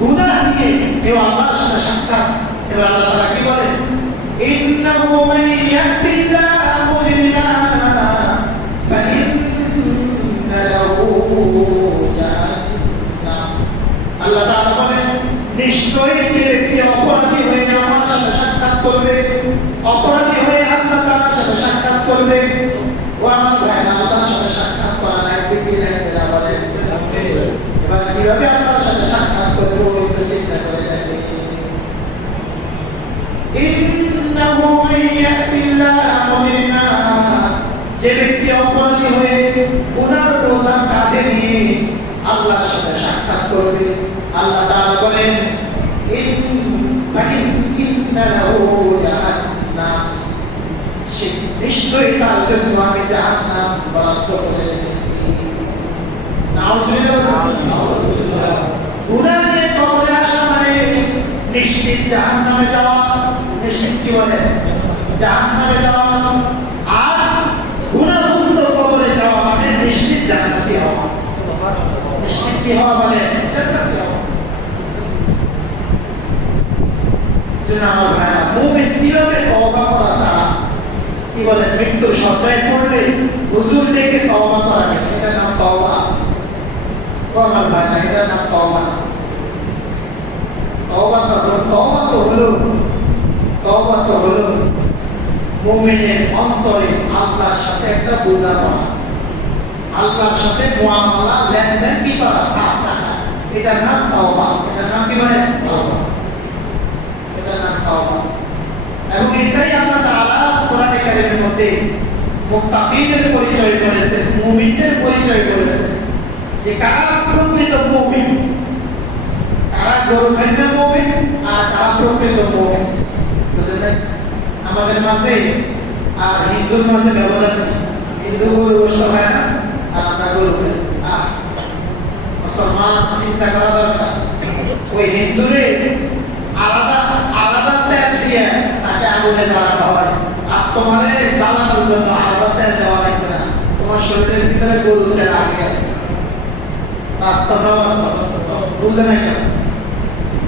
গুনাহ নিয়ে কেউ আল্লাহর সাথে সাক্ষাৎ, এবার আল্লাহ তাআলা কি বলেন? ইন্নাহু মান ইয়াতিল্লাহ মুজরিমা ফাইন্না লাহু জাহান্নাম। আল্লাহ তাআলা বলেন, নিশ্চয়ই যে ব্যক্তি অপরাধী হয়ে আমার সাথে সাক্ষাৎ করবে, অপরাধী হয়ে আল্লাহ তাআলার সাথে সাক্ষাৎ করবে, ও আমার ভাই আল্লাহর সাথে সাক্ষাৎ করা লাগবে কি লাগবে না বলেন? এবার কিভাবে আল্লাহর সাথে সাক্ষাৎ করবো একটু চিন্তা করে দেখবে। ইন্নাহু মান ইয়াতিল্লাহ মুজরিমা, যে ব্যক্তি অপরাধী হয়ে গুনার বোঝা কাঁধে নিয়ে আল্লাহর সাথে সাক্ষাৎ করবে, আল্লাহ তাআলা বলেন, ইন্না লাহু জাহান্নাম, সে নিশ্চয়ই তার জন্য আমি জাহান্নাম বরাদ্দ করে রেখেছি। নাউযুবিল্লাহ। গুনাহ নিয়ে কবরে আসা মানে নিশ্চিত জাহান্নামে যাওয়া, নিশ্চিত কি বলে? জাহান্নামে যাওয়া। আর গুনাহমুক্ত কবরে যাওয়া মানে নিশ্চিত জান্নাতি হওয়া। নিশ্চিত কি হওয়া মানে জান্নাতি হওয়া। আমার ভাইরা মুমিন কিভাবে তওবা করা ছাড়া কি বলে মৃত্যুর সজ্জায় পড়লে হুজুর ডেকে তওবা করা, এটার নাম তওবা। আমার ভাইরা এটার নাম তওবা না। তওবা তো হলো মুমিনের অন্তরে আল্লাহর সাথে একটা বোঝাপড়া, আল্লাহর সাথে মুআমালা লেনদেন কি করা, সাফ রাখা, এটার নাম তওবা। এটার নাম কি বলে? তওবা। এটার নাম তওবা। এবং এটাই আল্লাহ তাআলা কোরআনে কারীমের মধ্যে মুত্তাকিদের পরিচয় করেছেন, মুমিনদের পরিচয় করেছেন যে কারা প্রকৃত মুমিন, কারা গরুখান্য মুমিন আর কারা প্রকৃত মুমিন। বুঝলেন? আমাদের মাঝে আর হিন্দুর মাঝে ব্যবধান নেই। হিন্দু গরু গোশত হয় না আর আমরা গরু খাই। মুসলমান চিন্তা করা দরকার, ওই হিন্দুরে আলাদা আলাদা তেল দিয়ে তাকে আগুনে জ্বালানো হয়, আর তোমার জ্বালানোর জন্য আলাদা তেল দেওয়া লাগবে না। তোমার শরীরের ভিতরে গরু তেল আগে আছে। বাস্তব না বাস্তব? বুঝে না কেন?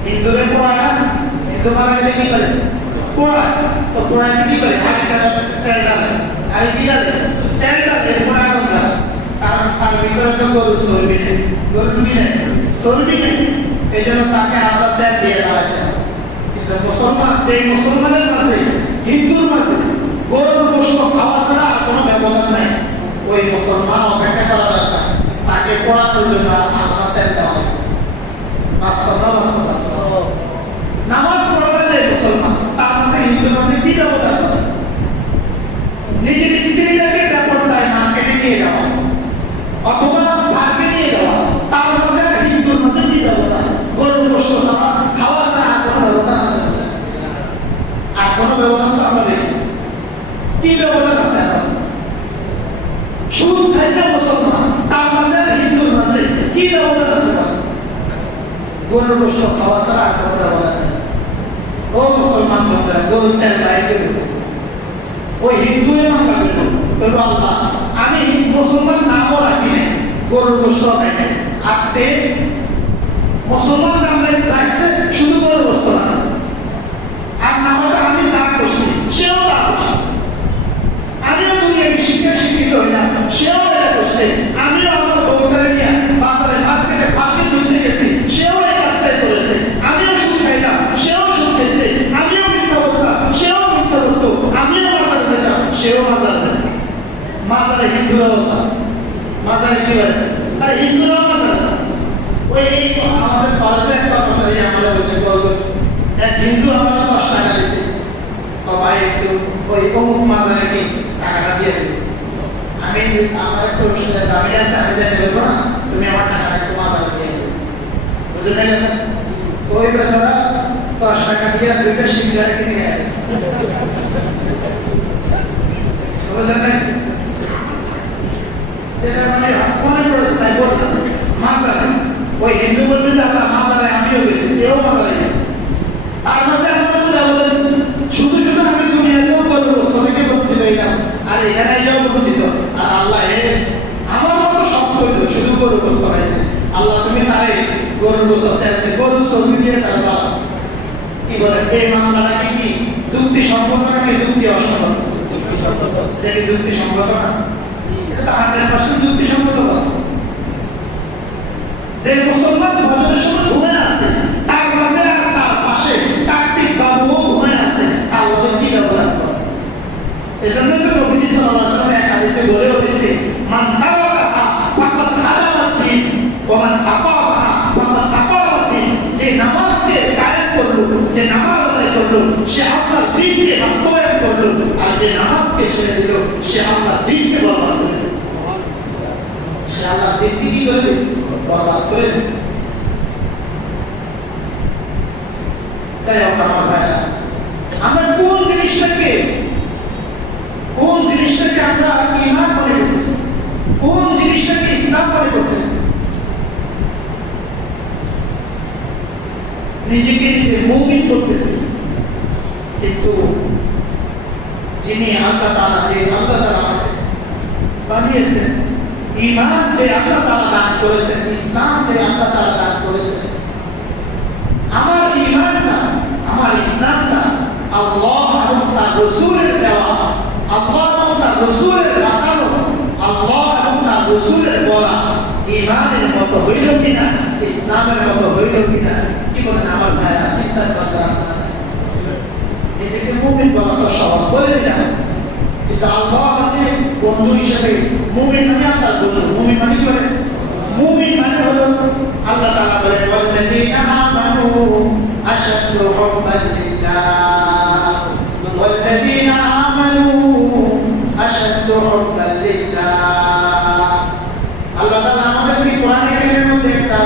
হিন্দুরে পোড়ায় না, হিন্দু মারা গেলে কি করে? পোড়ায়। তো পোড়াইতে কি করে? তেল ডালে, আগে কি ডালে? তেল ডালে, এরপরে আগুন জ্বালায়। কারণ তার ভিতরে তো গরু চর্বি নেই, গরু কি নেই? চর্বি নেই। এই জন্য তাকে আলাদা তেল দিয়ে জ্বালাতে হবে। কিন্তু মুসলমান, যে মুসলমানের মাঝে হিন্দুর মাঝে গরুর গোশত খাওয়া ছাড়া আর কোনো ব্যবধান নাই, ওই মুসলমান অপেক্ষা করা দরকার, তাকে পোড়ানোর জন্য আলাদা তেল দেওয়া হবে। বাস্তব না বাস্তব? নামাজ পড়বে যে মুসলমান, তার মাঝে হিন্দুর মাঝে কি ব্যবধান হবে? নিজের স্ত্রীটাকে ব্যাপারটায় মার্কেটে নিয়ে যাওয়া অথবা পার্কে নিয়ে যাওয়া, তার মাঝে হিন্দুর মাঝে কি ব্যবধান? গরুর গোশত ছাড়া খাওয়া ছাড়া আর কোনো ব্যবধান আছে? আর কোনো ব্যবধান তো আমরা দেখি। কি ব্যবধান আছে? সুদ খায় না মুসলমান, তার মাঝে হিন্দুর মাঝে কি ব্যবধান আছে? গরুর গোশত খাওয়া ছাড়া আর কোনো ব্যবধান নেই। ও মুসলমান বন্ধুরা, গরুর তেল বাইরে করবে, ওই হিন্দুয়ে মামলা করবে, বলবো আল্লাহ আমি মুসলমান নামও রাখি না, গরুর গোশত খাই না, আর মুসলমান নাম রাখছে শুধু গরুর গোশত না, আর নাম আমি যা করছি সেও তা করছে, আমিও দুনিয়াকে শিক্ষিত হইলাম, সেও এটা করছে, আমিও আমার বউটারে নিয়ে বাজারে মার্কেটে ফাঁকে ধুতে গেছি, সেও এই কাজটাই করেছে, আমিও সুদ খাইলাম, সেও সুদ খেয়েছে, আমিও মিথ্যা বলতাম, সেও মিথ্যা বলতো, আমিও বাজারে যেতাম, সেও বাজারে যেত। মাজারে হিন্দুরা হতাম, মাজারে কি বলে? আর হিন্দুরাও মাজারে যেত। ওই আমাদের কলেজে এক কর্মচারী আমরা বলছে, এক হিন্দু আমরা 10 টাকা দিয়েছে, ভাই একটু ওই অমুক মাজারে কি টাকাটা দিয়ে দেবে। আমি আমার একটা ওষুধের দামি আছে, আমি যেতে পারবো না, তুমি আমার টাকাটা একটু মাজারে দিয়ে দেবে। বুঝলে না? ওই বেচারা 10 টাকা দিয়ে 2টা সিঙ্গারা কিনে গেছে। বুঝলেন না? যেটা মানে মনে পড়েছে তাই বললাম, মাজারে ওই হিন্দু বলবে যে আল্লাহ মাজারে আমিও গেছি, এও মাজারে গেছে, তার মাঝে আমার মাঝে ব্যবধান শুধু শুধু আমি দুনিয়াতেও গরুর গোশত থেকে বঞ্চিত হইলাম, আর এখানে এটাও বঞ্চিত, আর আল্লাহ আমার মতো সব করলো শুধু গরুর গোশত খাইছে, আল্লাহ তুমি তারে গরুর গোশত তেলতে গরুর চর্বি দিয়ে তারা জ্বালাও। কি বলে এই মামলাটাকে কি যুক্তি সম্মত নাকি যুক্তি অসম্মত? এটা যুক্তি সম্মত না, এটা তো 100% যুক্তি সম্মত কথা। যে মুসলমান ফজরের সময় ঘুমে আসছে, তার মাঝে আর তার পাশে কার্তিক বাবুও ঘুমে আসছে, তার মধ্যে কি ব্যবধান? এজন্য তো নবীজি সাল্লাল্লাহু আলাইহি ওয়াসাল্লাম এক হাদিসে বলেও দিয়েছে, মান তাওয়াক্কাহা ফাকাদ আদামাত-দ্বীন ওয়া মান আকামাহা ফাকাদ আকামাত-দ্বীন। যে নামাজকে কায়েম করলো, যে নামাজ আদায় করলো, সে আল্লাহর দ্বীনকে বাস্তবায়ন করলো, আর যে নামাজকে ছেড়ে দিল সে আল্লাহর দ্বীনকে বরবাদ করে দিল। সে আল্লাহর দ্বীনকে কি করে দিল? বরবাদ করে দিল। তাই আমার ভাইরা, আমরা কোন জিনিসটাকে আমরা ঈমান মনে করতেছি, কোন জিনিসটাকে ইসলাম মনে করতেছি? নিজেকে নিজে মুমিন করতেছি, কিন্তু যিনি আল্লাহ তাআলা, যে আল্লাহ তাআলা আমাদের বানিয়েছেন, ঈমান যে আল্লাহ তাআলা দান করেছেন, ইসলাম যে আল্লাহ তাআলা দান করেছেন, আমার ঈমানটা, আমার আর ইসলামটা আল্লাহ এবং তার রাসূলের দেওয়া, আল্লাহ এবং তার রাসূলের বাতানো, আল্লাহ এবং তার রাসূলের বলা ঈমানের মতো হইল কিনা, ইসলামের মতো হইল কিনা? কি বলেন আমার ভাইরা? চিন্তার দরকার আছে না? নিজেকে মুমিন বলা তো সহজ বলে দিলাম, কিন্তু আল্লাহ মানে বন্ধু হিসেবে, মুমিন মানে আল্লাহর বন্ধু। মুমিন মানে কি বলেন? মুমিন মানে হলো আল্লাহ তাআলা বলেন ওয়াল্লাযীনা আমানু আশাদ্দু হুব্বান লিল্লাহ, ওয়াল্লাযীনা আমানু আশাদ্দু হুব্বান লিল্লাহ। আল্লাহ তাআলা আমাদেরকে কোরআনে কারীমের মধ্যে একটা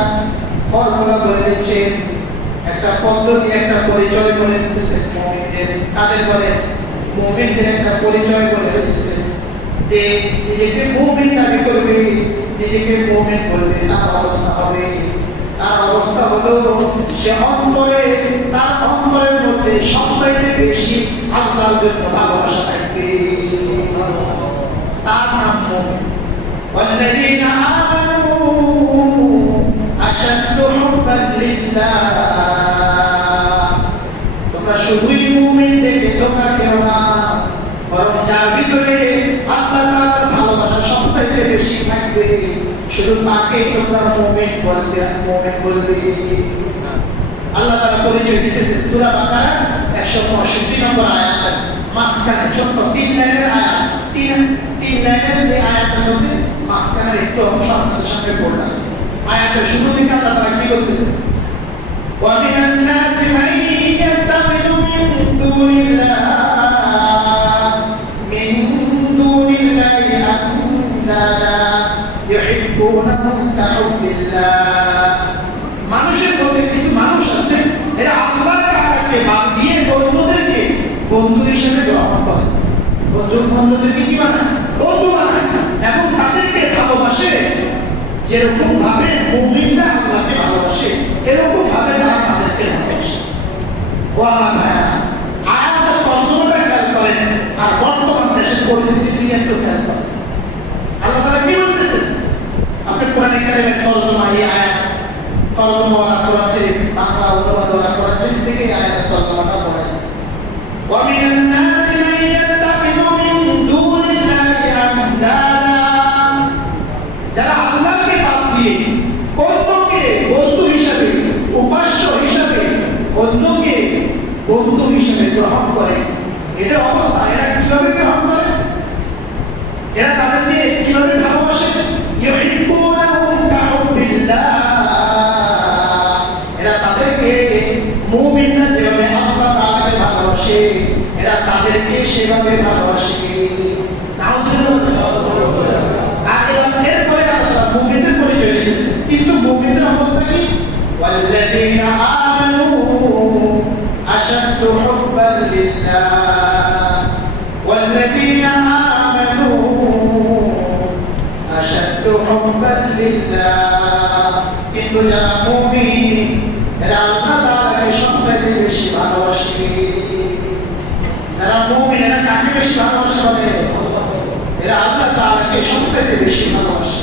ফর্মুলা বলে দিচ্ছেন, একটা পদ্ধতি, একটা পরিচয় বলে দিচ্ছেন মুমিনদের। তাদের বলে মুমিনদের একটা পরিচয় বলে দিচ্ছেন যে নিজেকে মুমিন দাবি করবে, নিজেকে মুমিন বলবে, তার অবস্থা হবে, তার অবস্থা হলো সে অন্তরে, তার অন্তরের মধ্যে সবচাইতে বেশি আল্লাহর জন্য ভালোবাসা থাকবে, তার নাম মুমিন। والذين آمنوا أشد حبا لله। তোমরা শুধুই মুমিন দেখে ধোঁকা খেও না, বরং যার ভিতরে আল্লাহ তাআলার ভালোবাসা সবচাইতে বেশি থাকবে, শুধু তাকে তোমরা মুমিন বলবে, মুমিন বলবে। আল্লাহ তাআলা পরিচয় দিতেছেন সূরা বাকারা 165 নম্বর আয়াত, মাঝখানে ছোট্ট 3 লাইনের আয়াত, তিন লাইনের এই আয়াতের মধ্যে মাঝখানে একটু অংশ আপনাদের সামনে পড়লাম। আয়াতের শুরু থেকে আল্লাহ তাআলা কি বলতেছেন? ওয়া মিনান নাসি মান ইয়াত্তাখিযু মিন দুনিল্লাহি আনদাদা ইউহিব্বুনাহুম কাহুব্বিল্লাহ। মানুষের মধ্যে কিছু মানুষ আছে এরা আল্লাহ তাআলাকে বাদ দিয়ে অন্যদেরকে বন্ধু হিসেবে গ্রহণ করে। বন্ধুদেরকে কি বানায়? বন্ধু বানায়, এবং তাদেরকে ভালোবাসে যেরকম ভাবে মুমিনরা আল্লাহকে ভালোবাসে, এরকম ভাবে তারা তাদেরকে ভালোবাসে। ও আমার ভাইয়া, আয়াতের তর্জমাটা খেয়াল করেন আর বর্তমান দেশের পরিস্থিতির দিকে একটু খেয়াল করেন। আল্লাহ তাআলা কি বলতেছেন? আপনি কোরআনে কারীমের তর্জমা, এই আয়াত তর্জমাওয়ালা কোরআন শরীফ বাংলা অনুবাদওয়ালা কোরআন শরীফ থেকে এই আয়াতের তর্জমাটা পড়েন। ওয়া মিনান নাসি মান ইয়াত্তাখিযু মিন দুনিল্লাহি আনদাদা। যারা আল্লাহকে বাদ দিয়ে অন্যকে বন্ধু হিসাবে, উপাস্য হিসাবে, অন্যকে বন্ধু হিসাবে গ্রহণ করে, এদের অবস্থা এরা কিভাবে গ্রহণ করে? এরা তাদেরকে কিভাবে ভালোবাসে? ইউহিব্বুনাহুম কাহুব্বিল্লাহ। এরা তাদেরকে মুমিনরা যেভাবে আল্লাহ তাআলাকে ভালোবাসে, এরা তাদেরকে সেভাবে ভালোবাসে। আর এরপরে আল্লাহ মুমিনদের পরিচয় দিয়েছেন, কিন্তু মুমিনদের অবস্থা কি? ওয়াল্লাযীনা আমানু আশাদ্দু হুব্বান লিল্লাহ, ওয়াল্লাযীনা আমানু আশাদ্দু হুব্বান লিল্লাহ। কিন্তু যারা মুমিন এরা আল্লাহ তাআলাকে সবচেয়ে বেশি ভালোবাসে। যারা মুমিন এরা কাকে বেশি ভালোবাসে? বলে এরা আল্লাহ তাআলাকে সবচেয়ে বেশি ভালোবাসে।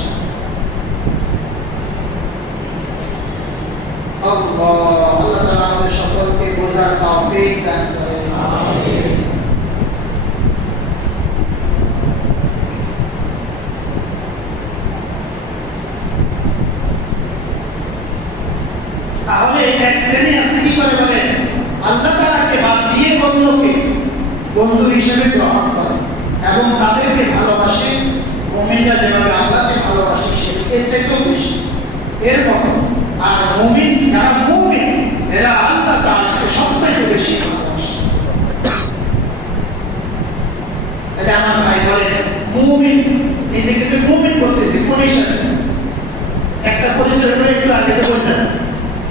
আল্লাহ তাআলা আমাদের সকলকে বোঝার তৌফিক দান করেন। আমিন। তাহলে এক শ্রেণী আছে কি করে বলে আল্লাহ তাআলাকে বাদ দিয়ে অন্যকে বন্ধু হিসেবে গ্রহণ করে এবং তাদেরকে ভালোবাসে। মুমিনরা যেভাবে আল্লাহকে ভালোবাসে সে এর চাইতেও বেশি, এর মতো। আর মুমিন, যারা মুমিন এরা আল্লাহ তাআলাকে সবচেয়ে বেশি ভালোবাসে। তাহলে আমার ভাই বলেন মুমিন নিজেকে যে মুমিন করতেছে কোন হিসাবে? একটা পরিচয় হলো একটু আগে বললেন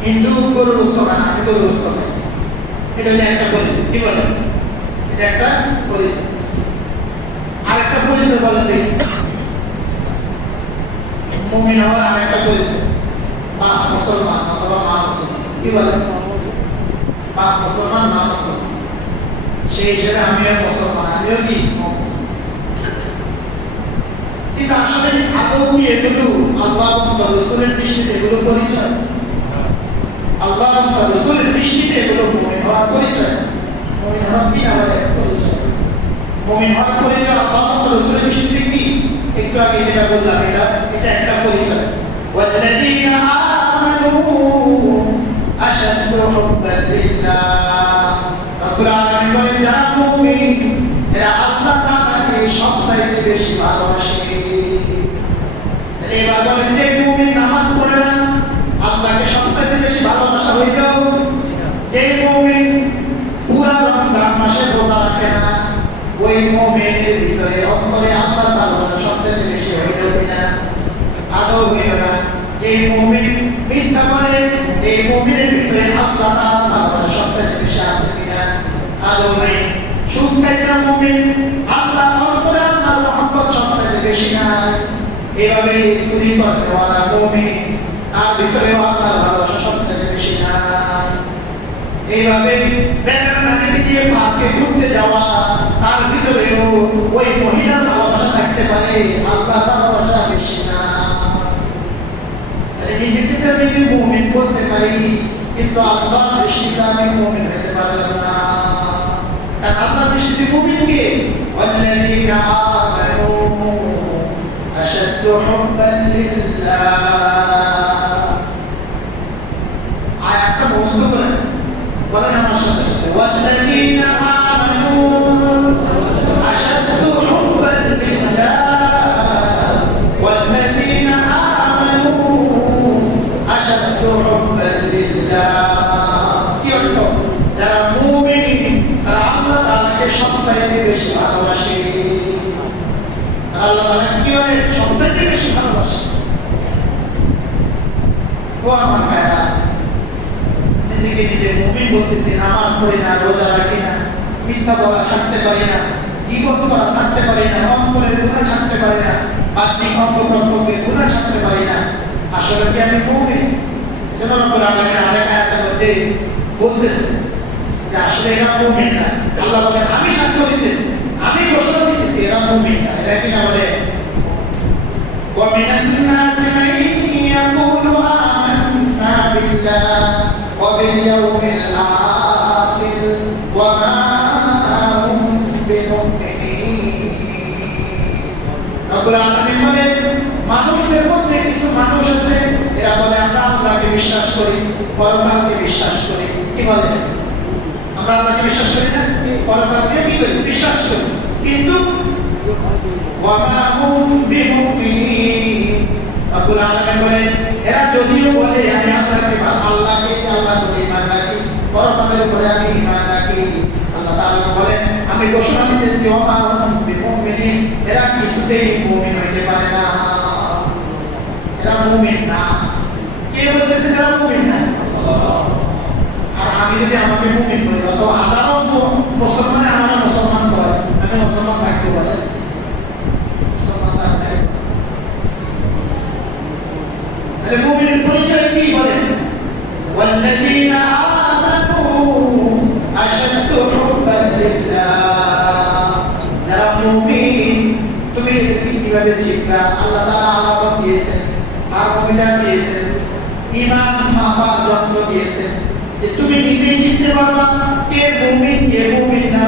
হিন্দু গরু গোশত খায়, আমি গরু গোশত খাই, এটা হলো একটা পরিচয়। কি বলেন? এটা একটা পরিচয়। আর একটা পরিচয় বলেন দেখি, মুমিন হওয়ার আর একটা পরিচয়, বাপ মুসলমান অথবা মা মুসলমান। কি বলেন? বাপ মুসলমান, মা মুসলমান। সেই হিসেবে আমিও মুসলমান, আমিও কি? কিন্তু আসলে আদৌ কি এগুলো আল্লাহ এবং তার রাসূলের দৃষ্টিতে এগুলো পরিচয়? আল্লাহ এবং তার রাসূলের দৃষ্টিতে এগুলো মুমিন হওয়ার পরিচয়। মুমিন হওয়ার কি আমাদের পরিচয়? মুমিন হওয়ার পরিচয় আল্লাহ ও রাসূলের দৃষ্টিতে কি? একটু আগে যেটা বললাম এটা একটা পরিচয়। ওয়াল্লাযীনা আমানু আশাদ্দু হুব্বান লিল্লাহ। রব্বুল আলামিন বলেন যারা মুমিন এরা আল্লাহ তাআলাকে সবচাইতে বেশি ভালোবাসে। এবার বলেন যে মুমিন নামাজ পড়ে না আল্লাহকে সবচাইতে বেশি ভালোবাসা হইতো। যে মুমিন পুরা রমজান মাসে রোজা রাখে না ওই মুমিনের ভিতরে অন্তরে আল্লাহর ভালোবাসা সবচাইতে বেশি হইতো কিনা? আদৌ হইল না। যে মুমিন মিথ্যা বলে এই মুমিনের ভিতরে আল্লাহ তাআলার ভালোবাসা সবচাইতে বেশি আছে কিনা? আদৌ নেই। সুদ খাইতা মুমিন আল্লাহ অন্তরে আল্লাহর মহব্বত সবচাইতে বেশি নাই। এভাবে চুরি করতে ওয়ালা মুমিন তার ভিতরে আল্লাহর ভালোবাসা সবচাইতে বেশি নাই। এইভাবে বেকার নারীকে দিয়ে পার্কে ঘুরতে যাওয়া তার ভিতরেও ওই মহিলার ভালোবাসা থাকতে পারে, আল্লাহর ভালোবাসা বেশি না। নিজেকে তো নিজে মুমিন বলতে পারি কিন্তু আল্লাহর দৃষ্টিতে আমি মুমিন হতে পারলাম না। কারণ আল্লাহর দৃষ্টিতে মুমিন কে? ওয়াল্লাযীনা আমানু আশাদ্দু হুব্বান লিল্লাহ। আয়াতটা মুখস্থ করেন, বলেন আমার সাথে সাথে ওয়াল্লাযীনা আমানু আশাদ্দু হুব্বান লিল্লাহ। ওয়াল্লাযীনা আমানু আশাদ্দু হুব্বান লিল্লাহ। কি অর্থ? যারা মুমিন তারা আল্লাহ তাআলাকে সবচাইতে বেশি ভালোবাসে। আল্লাহ তাআলা কি বলে? সবচাইতে বেশি ভালোবাসে। ও আমার ভাইরা, নিজেকে নিজে মুমিন বলতেছি, নামাজ পড়ি না, রোজা রাখি না, মিথ্যা বলা ছাড়তে পারি না, গীবত করা ছাড়তে পারি না, অন্তরের গুনাহ ছাড়তে পারি না, বাহ্যিক অঙ্গ প্রত্যঙ্গের গুনাহ ছাড়তে পারি না। আসলে কি আমি মুমিন? এজন্য রব্বুল আলামিন আরেক আয়াতের মধ্যে বলতেছেন যে আসলে এরা মুমিন না। আল্লাহ বলেন আমি সাক্ষ্য দিতেছি, আমি ঘোষণা দিতেছি এরা মুমিন না। এরা কি না বলে? ওয়া মিনান নাসি মান ইয়াকুলু আমান্না বিল্লাহ ওয়া বিল ইয়াউমিল আখির ওয়া মা হুম বিমুমিনিন। রব্বুল আলামিন বলেন মানুষদের মধ্যে কিছু মানুষ আছে এরা বলে আমরা আল্লাহকে বিশ্বাস করি, পরকালকে বিশ্বাস করি। কি বলে? আমরা আল্লাহকে বিশ্বাস করি না, পরকালকে কি করি? বিশ্বাস করি। কিন্তু ওয়া মা হুম বিমুমিনিন। রব্বুল আলামিন বলেন এরা যদিও বলে আমি আল্লাহকে আল্লাহ বলে ঈমান রাখি, পরকালের উপরে আমি ঈমান রাখি, আল্লাহ তাআলা বলেন আমি ঘোষণা দিতেছি ওয়া মা হুম বিমুমিনিন, এরা কিছুতেই মুমিন হইতে পারে না। এরা মুমিন না। কে বলতেছে এরা মুমিন না? আর আমি যদি আমাকে মুমিন বলি অত হাজারো মুসলমানে আমার মুসলমান বলে আমি মুসলমান থাকতে পারি? মুসলমান থাকতে তাহলে মুমিনের পরিচয় কি বলেন? ওয়াল্লাযীনা আমানু আশাদ্দু হুব্বান লিল্লাহ। যারা মুমিন তুমি এদেরকে কিভাবে চিনবা? আল্লাহ তাআলা আলামত দিয়েছেন, থার্মোমিটার দিয়েছেন, ঈমান মাপার যন্ত্র দিয়েছেন যে তুমি নিজেই চিনতে পারবা কে মুমিন কে মুমিন না।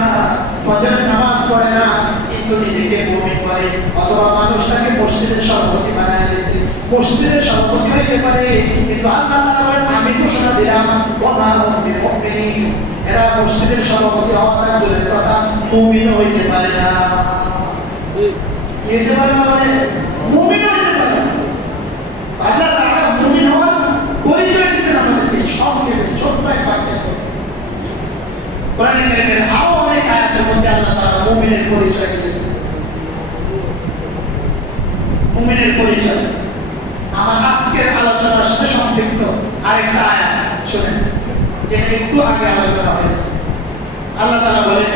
ফজরের নামাজ পড়ে না কিন্তু নিজেকে মুমিন বলে, অথবা মানুষ তাকে মসজিদের সভাপতি বানায় দিয়েছে, মসজিদের সভাপতি হইতে পারে কিন্তু আল্লাহ তাআলা বলেন আমি ঘোষণা দিলাম ওয়া মা হুম বিমুমিনিন, এরা মসজিদের সভাপতি হওয়া তার দূরের কথা মুমিন হইতে পারে না। হইতে পারে না মানে মুমিন হইতে পারে না। আল্লাহ তাআলা মুমিন হওয়ার পরিচয় দিয়েছেন আমাদেরকে সংক্ষেপে ছোট্ট এক বাক্যে। কোরআনে কারীমের আরো অনেক আয়াতের মধ্যে আল্লাহ তাআলা মুমিনের পরিচয় দিয়েছেন। মুমিনের পরিচয় আমার আজকের আলোচনার সাথে সংযুক্ত আরেকটা আয়াত শুনেন যেটা একটু আগে আলোচনা হয়েছে। আল্লাহ তাআলা বলেন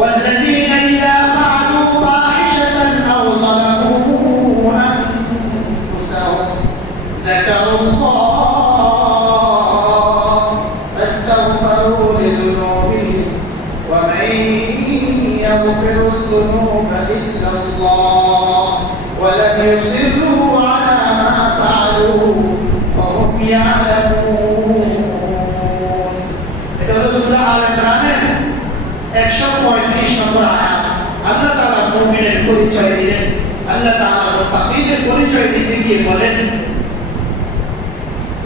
والذين إذا فعلوا فاحشة أو ظلموا أنفسهم ذكروا الله فاستغفروا لذنوبهم ومن يغفر الذنوب إلا الله ولم يصروا على ما فعلوا وهم يعلمون 135 নম্বর আয়াত আল্লাহ তাআলা মুমিনের পরিচয় দিলেন। আল্লাহ তাআলা মুত্তাকিদের পরিচয় দিতে গিয়ে বলেন,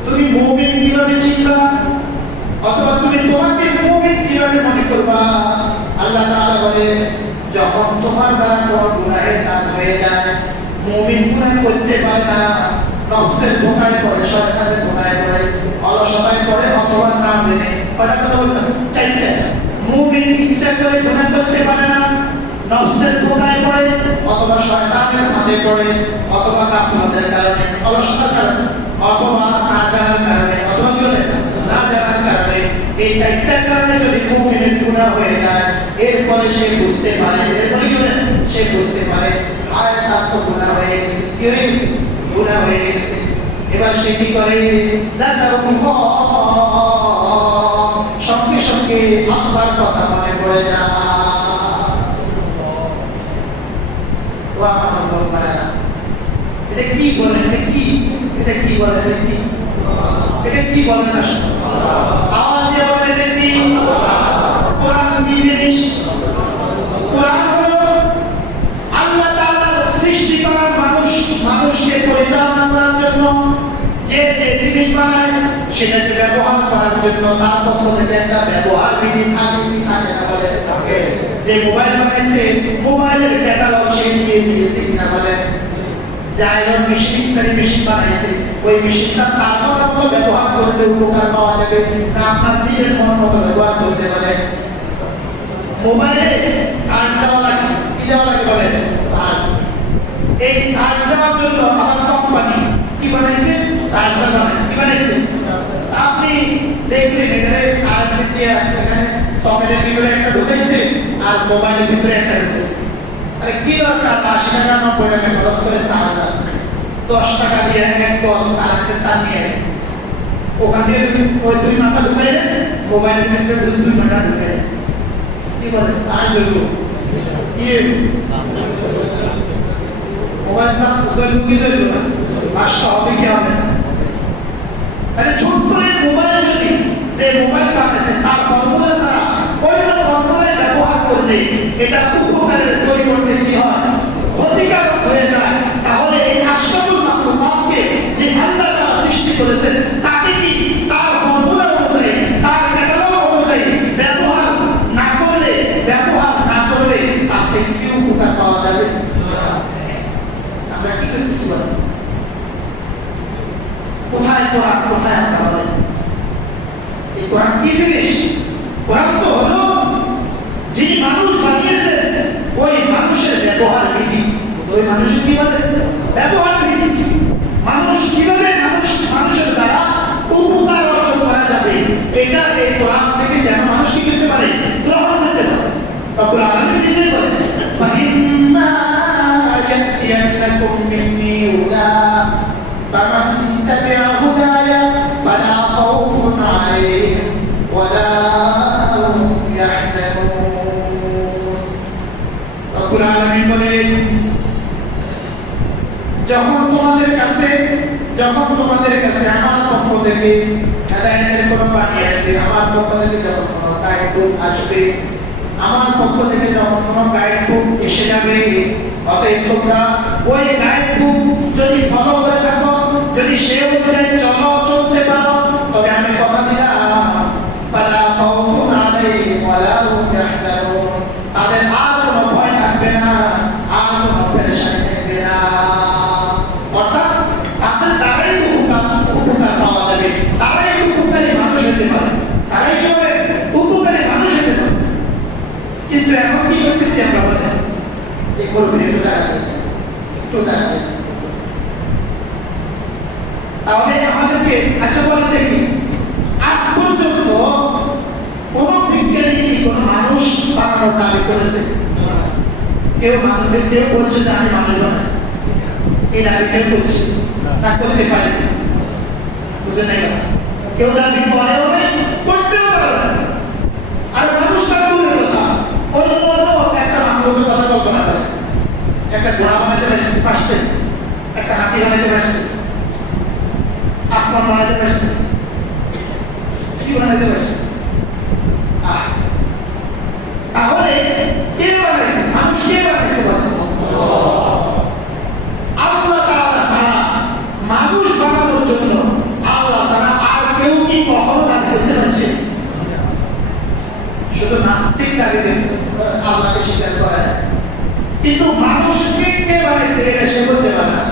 তুমি মুমিন কিভাবে চিনবা, অথবা তুমি তোমাকে মুমিন কিভাবে মনে করবা? আল্লাহ তাআলা বলেন, যখন তোমার দ্বারা কোনো গুনাহের কাজ হয়ে যায়, মুমিন গুনাহ করতে পারে না, নফসের ধোঁকায় পড়ে, শয়তানের ধোঁকায় পড়ে, অলসতায় পড়ে, অথবা না জেনে। কয়টা কথা বললাম? চারটে। মুমিন ইচ্ছা করে গুনাহ করতে পারে না, নফসের ধোঁকায় পড়ে, অথবা শয়তানের ফাঁদে পড়ে, অথবা গাফলতের কারণে, অলসতার কারণে, অথবা না জানার কারণে, অথবা কি বলে না জানার কারণে। এই চারটার কারণে যদি মুমিনের গুনাহ হয়ে যায়, এরপরে সে বুঝতে পারে, এরপরে কি বলে সে বুঝতে পারে হায় তার তো গুনাহ হয়ে গেছে। কি হয়ে গেছে? গুনাহ হয়ে গেছে। এবার সে কি করে? যাকারুল্লাহ, সঙ্গে সঙ্গে আল্লাহর কথা মনে পড়ে যায়। এটা কি বলে? এটা কি বলে? এটা কি বলে না? আওয়াজ দিয়ে বলে এটা কি? কোরআন কি জিনিস? কোরআন হলো আল্লাহ তাআলার সৃষ্টি করা মানুষকে পরিচালনা করার জন্য যে যে জিনিস বানায় সেটাকে ব্যবহার করার জন্য তার পক্ষ থেকে একটা ব্যবহার বিধি থাকে। কি থাকে না বলে? থাকে। যে মোবাইল বানাইছে, মোবাইলের ক্যাটালগ সে দিয়ে দিয়েছে কিনা বলে? যে আয়রন মেশিন, ইস্ত্রি মেশিন বানাইছে, ওই মেশিনটা তার কথা মতো ব্যবহার করতে উপকার পাওয়া যাবে না আপনার নিজের মন মতো ব্যবহার করতে পারে? মোবাইলে চার্জ দেওয়া লাগে। কি দেওয়া লাগে বলে? চার্জ। এই চার্জ দেওয়ার জন্য আমার কোম্পানি কি বানাইছে? চার্জার বানাইছে। কি বানাইছে? আপনি দেখলেন এখানে কারেন্ট দিয়ে এখানে সকেটের ভিতরে একটা ঢুকাইছে আর মোবাইলের ভিতরে একটা ঢুকাইছে। আরে কি দরকার 80 টাকা 90 টাকা খরচ করে চার্জার, 10 টাকা দিয়ে এক গজ কারেন্টের তার নিয়ে ওখান থেকে ওই দুই মাথা ঢুকাইলেন, মোবাইলের ভিতরে দুই মাথা ঢুকাইলেন। কি বলে? চার্জ হইল। কি মোবাইল চার্জ কি হইল না? পাঁচটা হবে কি হবে না? তাহলে ছোট্ট এই মোবাইল যদি যে মোবাইল বানাইছে তার ফর্মুলা ছাড়া অন্য ফর্মুলায় ব্যবহার করলে এটা উপকারের পরিবর্তে কি হয়? ক্ষতিকারক হয়ে যায়। তাহলে এই আশরাফুল মাখলুকাতকে যে আল্লাহ তাআলা সৃষ্টি করেছেন তাকে কি তার ফর্মুলা অনুযায়ী, তার ক্যাটালগ অনুযায়ী ব্যবহার না করলে তার থেকে কি উপকার পাওয়া যাবে? আমরা কি করতেছি বলেন? কোথায় কোরআন, কোথায় আমরা বলেন? এই কোরআন কি জিনিস? কোরআন তো হলো যিনি মানুষ বানিয়েছেন ওই মানুষের ব্যবহার বিধি। ওই মানুষের কি বলে? ব্যবহার বিধি। মানুষ কিভাবে মানুষের দ্বারা উপকার অর্জন করা যাবে, এটা এই কোরআন থেকে যেন মানুষ কি করতে পারে? গ্রহণ করতে পারে। রব্বুল আলামিন নিজেই বলেন, ফাইম্মা ইয়াতিয়ান্নাকুম মিন্নি হুদা ফামান তাবিআ হুদায়া ফালা খাউফুন আলাইহিম ওয়ালা হুম ইয়াহজানুন। রব্বুল আলামিন বলেন, যখন তোমাদের কাছে আমার পক্ষ থেকে হেদায়েতের কোনো বাণী আসবে, আমার পক্ষ থেকে যখন কোনো গাইড বুক আসবে, আমার পক্ষ থেকে যখন কোনো গাইড বুক এসে যাবে, অতএব তোমরা ওই গাইড বুক যদি ফলো করে থাকো, যদি সে অনুযায়ী চলতে পারো, তবে আমি কথা দিলাম ফালা খাউফুন আলাইহিম ওয়ালা হুম ইয়াহজানুন। তাদের আর কোনো ভয় থাকবে না, আর কোনো পেরেশানি থাকবে না। অর্থাৎ তাদের দ্বারাই উপকার পাওয়া যাবে, তারাই উপকারী মানুষ হতে পারে, তারাই কি হবে? উপকারী মানুষ হতে পারে। কিন্তু এখন কি করতেছি আমরা বলেন? এই করবেন একটু জায়গা তাহলে আমাদেরকে আচ্ছা বলেন দেখি, আজ পর্যন্ত কোন বিজ্ঞানী কি কোন মানুষ বানানোর দাবি করেছে? কেউ বলছে যে আমি মানুষ বানাচ্ছি, এই দাবি কেউ করছে? তা করতে পারে বুঝে নাই কথা। কেউ দাবি করেও নাই, করতেও পারে না। আর মানুষটা দূরের কথা, অন্য একটা মানবের কথা কল্পনা করে, একটা ঘোড়া বানাতে পারছে, একটা হাতি বানাতে পারছে, আসমান বানাতে পারছে, কি বানাতে পারছে? তাহলে কিন্তু মানুষকে কে বানাইছে এটা সে বলতে পারে না।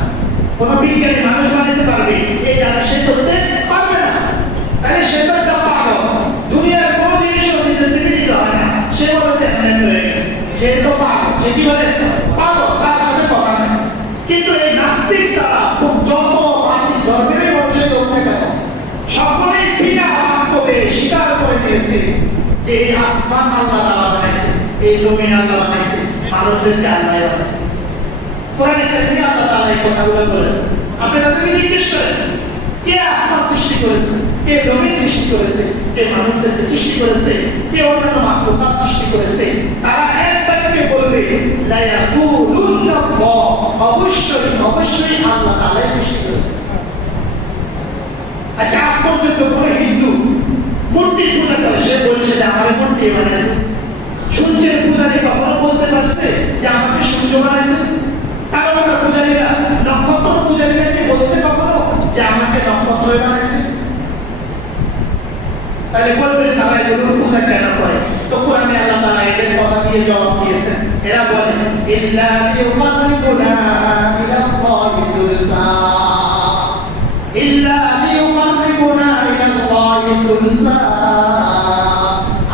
কোনো বিজ্ঞানী মানুষ বানাইতে পারবে এই দাবি সে করতে পারবে না। তাহলে সে তো একটা পাগল। দুনিয়ার কোনো জিনিসও নিজের থেকে নিতে হয় না, সে বলে যে এমন হয়ে গেছে, সে তো পাগল। সে কি বলে? পাগল, তার সাথে কথা নেই। কিন্তু এই নাস্তিক ছাড়া যত বাকি ধর্মেরই মানুষের লোক না কেন, সকলেই বিনা বাক্যে স্বীকার করে দিয়েছে যে এই আসমান আল্লাহ তাআলা বানাইছে, এই জমিন আল্লাহ বানাইছে, মানুষদেরকে আল্লাহ বানাইছে। কোরআনে কারিমে আল্লাহ তাআলা এই কথাগুলো বলেছেন। আপনি তাদেরকে জিজ্ঞেস করেন, কে আসমান সৃষ্টি করেছে, কে জমিন সৃষ্টি করেছে, কে মানুষদেরকে সৃষ্টি করেছে, কে অন্যান্য মাখলুকাত সৃষ্টি করেছে, তারা এক বাক্যে বলবে লা ইয়াকুলুন্না আল্লাহ, অবশ্যই আল্লাহ তাআলাই সৃষ্টি করেছে। আচ্ছা, আজ পর্যন্ত কোন হিন্দু মূর্তির পূজা করে সে বলছে যে আমার মূর্তি বানাইছে? সূর্যের পূজারী কখনো বলতে পারছে যে আমাকে সূর্য বানাইছে? তারকার পূজারীরা, নক্ষত্র পূজারীরা কি বলছে কখনো যে আমাকে নক্ষত্র বানাইছে? তাহলে বলবেন তারা এগুলোর পূজা কেন করে? তো কোরআনে আল্লাহ তাআলা এদের কথা দিয়ে জবাব দিয়েছেন। এরা বলে ইল্লা লিয়ুকাররিবুনা ইলাল্লাহি যুলফা, ইল্লা লিয়ুকাররিবুনা ইলাল্লাহি যুলফা।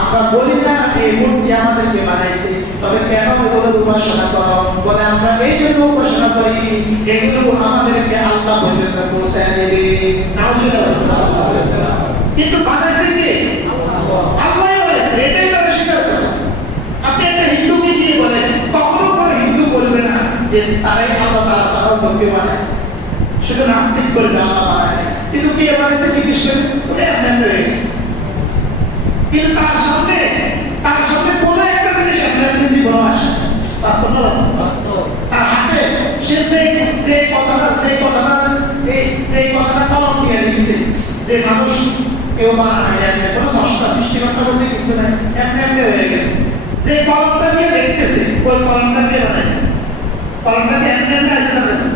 আমরা বলি না এই মূর্তি আমাদেরকে বানাইছে, তবে কেন এগুলোর উপাসনা করো? বলে আমরা এই জন্য উপাসনা করি এগুলো আমাদেরকে আল্লাহ পর্যন্ত পৌঁছায় দেবে। কিন্তু বানাইছে কে? আল্লাহ বানাইছে, এটাই তারা স্বীকার করে। আপনি একটা হিন্দুকে গিয়ে বলেন, কখনো কোনো হিন্দু বলবে না যে তারাই আল্লাহ তাআলা ছাড়াও কেউ বানাইছে। শুধু নাস্তিক বলবে আল্লাহ বানায়। কিন্তু কে বানাইছে জিজ্ঞেস করে এমন হয়ে গেছে। কিন্তু তার সামনে কোনো একটা জিনিস আপনার জীবনে আসে, বাস্তব না বাস্তব? তার হাতে সে যে কথাটা কলম দিয়ে লিখছে যে মানুষ কেউ বানায় এমনি, কোনো সষ্টা সৃষ্টিকর্তা বলতে কিছু নাই, এমনি হয়ে গেছে। যে কলমটা দিয়ে দেখতেছে ওই কলমটা কে বানাইছে? কলমটা কি এমনি আছে তার কাছে?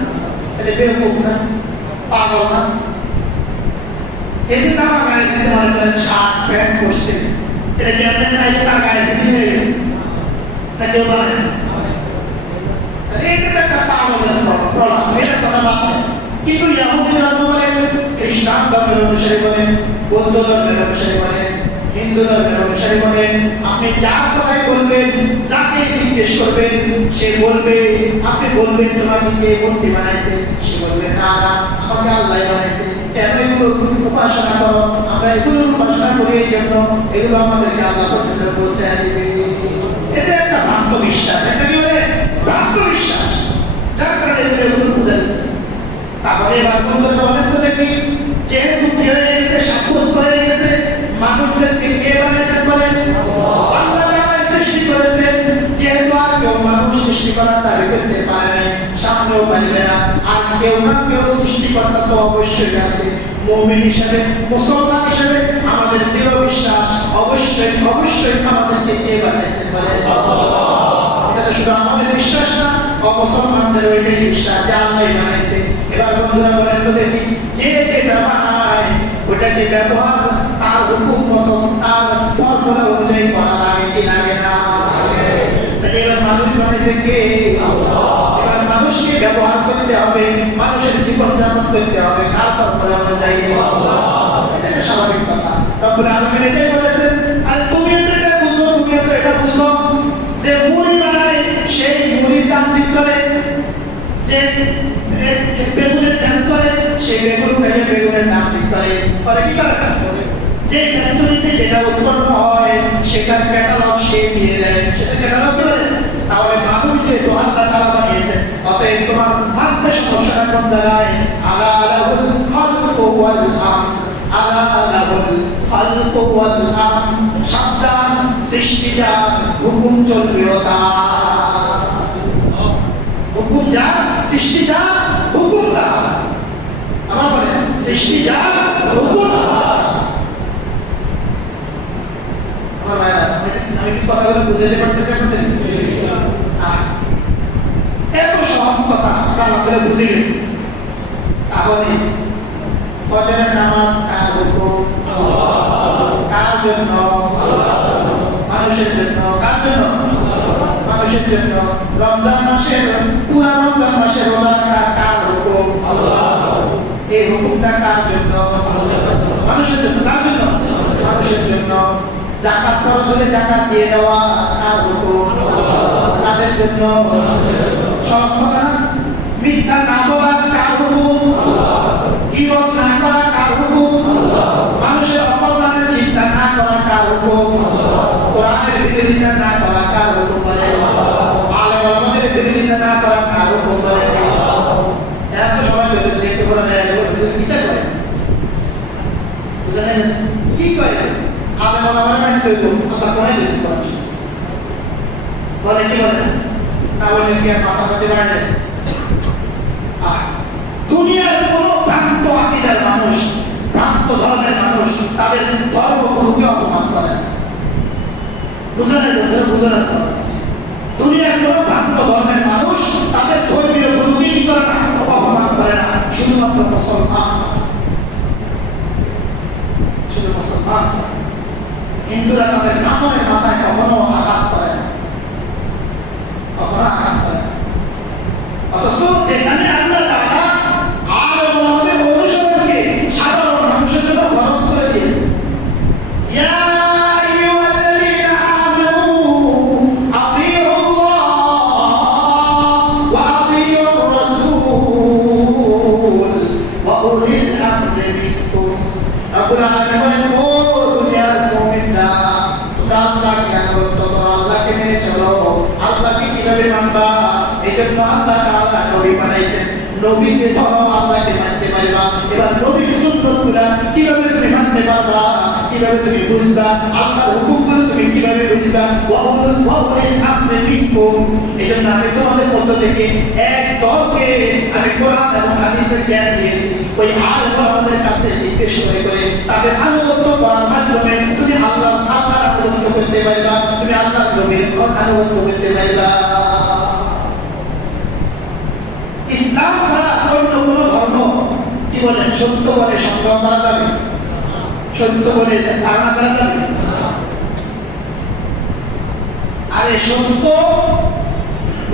তাহলে বেওকুফ না, পাগল না? এই যে জামা গায়ে দিচ্ছে, মনে করেন শার্ট প্যান্ট পরছে, এটা কি আপনার না তার গায়ে ফিটিং হয়ে গেছে? তা কেউ বানাইছে? এটা তো একটা পাগলের প্রলাপ, এটা কথা বাদ নেই। কিন্তু ইহুদি ধর্ম বলেন, খ্রিস্টান ধর্মের অনুসারী বলেন, বৌদ্ধ ধর্মের অনুসারী বলেন, হিন্দু ধর্মের অনুসারী বলেন, আপনি যার কথাই বলবেন, যাকে জিজ্ঞেস করবেন সে বলবে, আপনি বলবেন তোমাকে কে মূর্তি বানাইছে? সে বলবে না না, আমাকে আল্লাহ বানাইছে। কেন এগুলো উপাসনা করো? আমরা এগুলোর উপাসনা করি এই জন্য এগুলো আমাদেরকে আল্লাহ পর্যন্ত পৌঁছায় দিবে। এটা একটা ভ্রান্ত বিশ্বাস, এটা কি বলে? ভ্রান্ত বিশ্বাস, যার কারণে এগুলো পূজা দিচ্ছে। তাহলে এবার বন্ধুরা বলেন তো দেখি, যেহেতু কি হয়ে গেছে, সাব্যস্ত হয়ে গেছে, মানুষদেরকে কে বানিয়েছেন বলেন? আল্লাহ তাআলাই সৃষ্টি করেছেন। যেহেতু আর কেউ মানুষ সৃষ্টি করার দাবি করতে পারে নাই, সামনেও পারবে না, আর কেউ না কেউ সৃষ্টিকর্তা তো অবশ্যই আছে। মুমিন হিসেবে, মুসলমান হিসেবে আমাদের দৃঢ় বিশ্বাস, অবশ্যই আমাদেরকে কে বানিয়েছেন বলেন? এটা তো শুধু আমাদের বিশ্বাস না, মুসলমানদের ওইটাই বিশ্বাস যে আল্লাহ বানাইছে। এবার বন্ধুরা বলেন তো দেখি, যে যেটা বানায় ওটাকে ব্যবহার তার হুকুম মতো, তার ফর্মুলা অনুযায়ী করা লাগে কি লাগে না? তাহলে এবার মানুষ বানাইছে কে? এবার মানুষকে ব্যবহার করতে হবে, মানুষের জীবনযাপন করতে হবে কার ফর্মুলা অনুযায়ী? এটা স্বাভাবিক কথা। রব্বুল আলামিন এটাই বলেছেন। আর তুমি তো এটা বুঝো যে মুড়ি বানায় সেই মুড়ির দাম ঠিক করে, যে বেগুনের দাম করে সেই বেগুনের দাম ঠিক করে কি করে? যে ফ্যাক্টরিতে যেটা উৎপন্ন হয় সেটার ক্যাটালগ সে দিয়ে দেয়, সেটা ক্যাটালগ কি বলে? তাহলে মানুষ যেহেতু আল্লাহ তাআলা বানিয়েছেন, অতএব তোমার মানতে সমস্যা কোন জায়গায়? আলা লাহুল খালকু ওয়াল আমর, আলা লাহুল খালকু ওয়াল আমর। সাবধান, সৃষ্টি যার, হুকুম চলবেও তার। হুকুম যার, সৃষ্টি যার, হুকুম তার। আমার বলেন, সৃষ্টি যার, হুকুম তার। আমার ভাইরা, আমি কি কথাগুলো বুঝাতে পারতেছি আপনাদের? এত সহজ কথা আপনারা বুঝে গেছেন। তাহলে ফজরের নামাজ কার হুকুম? কার জন্য? মানুষের জন্য। কার জন্য? মানুষের জন্য রমজান মাসের পুরা রমজান মাসের রোজা রাখা কার হুকুম? এই হুকুমটা কার জন্য? মানুষের জন্য। কার জন্য? মানুষের জন্য। যাকাত ফরজ হলে যাকাত দিয়ে দেওয়া কার হুকুম? কাদের জন্য? সহজ কথা না? মিথ্যা না বলা কার হুকুম? গীবত না করা কার হুকুম? মানুষের অকল্যাণের চিন্তা না করা কার হুকুম? কোরআনের বিরোধিতা না করা কার হুকুম? আলেম ওলামাদের বিরোধিতা না করা কার হুকুম? এত সময় পেয়েছে একটু করে যায় কিটা কয় বুঝলেন কি কয় আলেম ওলামার মানতে হইব আল্লাহ কোরআন বেশি করার জন্য বলে কি বলে না বলে কি আর কথা বলতে পারে না। দুনিয়ার কোন ভ্রান্ত আকীদার মানুষ, ভ্রান্ত ধর্মের মানুষ তাদের ধর্মগুরুকে অপমান করে না। বুঝলেন? বুঝলেন? দুনিয়ার কোন ভ্রান্ত ধর্মের মানুষ তাদের ধর্মীয় গুরুকে কি করে না? অপমান করে না। শুধুমাত্র মুসলমান ছাড়া, শুধু মুসলমান ছাড়া হিন্দুরা তাদের ব্রাহ্মণের মাথায় কখনো আঘাত করে না, কখনো আঘাত করে না। অথচ যেখানে আল্লাহ তাআলা আলেম ওলামাদের অনুসরণকে সাধারণ মানুষের জন্য খরচ করে দিয়েছে, ইয়া আইয়ুহাল্লাযীনা আমানু আতিউল্লাহ ওয়া আতিউর রাসূল ওয়া উলিল আমরি মিনকুম। রব্বুল আলামিন বলেন, ও দুনিয়ার মুমিনরা, তোমরা আল্লাহকে আনুগত্য করো, আল্লাহকে মেনে চলো। আল্লাহকে কিভাবে মানবা? এজন্য আল্লাহ তাআলা নবী বানাইছেন। নবীকে ধরো, আল্লাহকে মানতে পারবা। এবার নবীর সুন্নাতগুলো কিভাবে তুমি মানতে পারবা? কিভাবে তুমি বুঝবা? আল্লাহর হুকুমগুলো তুমি কিভাবে বুঝবা? ওয়া উলিল আমরি মিনকুম। এজন্য আমি তোমাদের মধ্য থেকে এক দলকে আমি কোরআন এবং হাদিসের জ্ঞান দিয়েছি। ওই আলেম ওলামাদের কাছে জিজ্ঞেস করে তাদের আনুগত্য করার মাধ্যমে তুমি আল্লাহর আনুগত্য করতে পারবা, তুমি আল্লাহর নবীর আনুগত্য করতে পারবা। ইসলাম ছাড়া অন্য কোন ধর্ম কি বলেন সত্য বলে সংগ্রহ করা যাবে? সত্য বলে ধারণা করা যাবে? আরে সত্য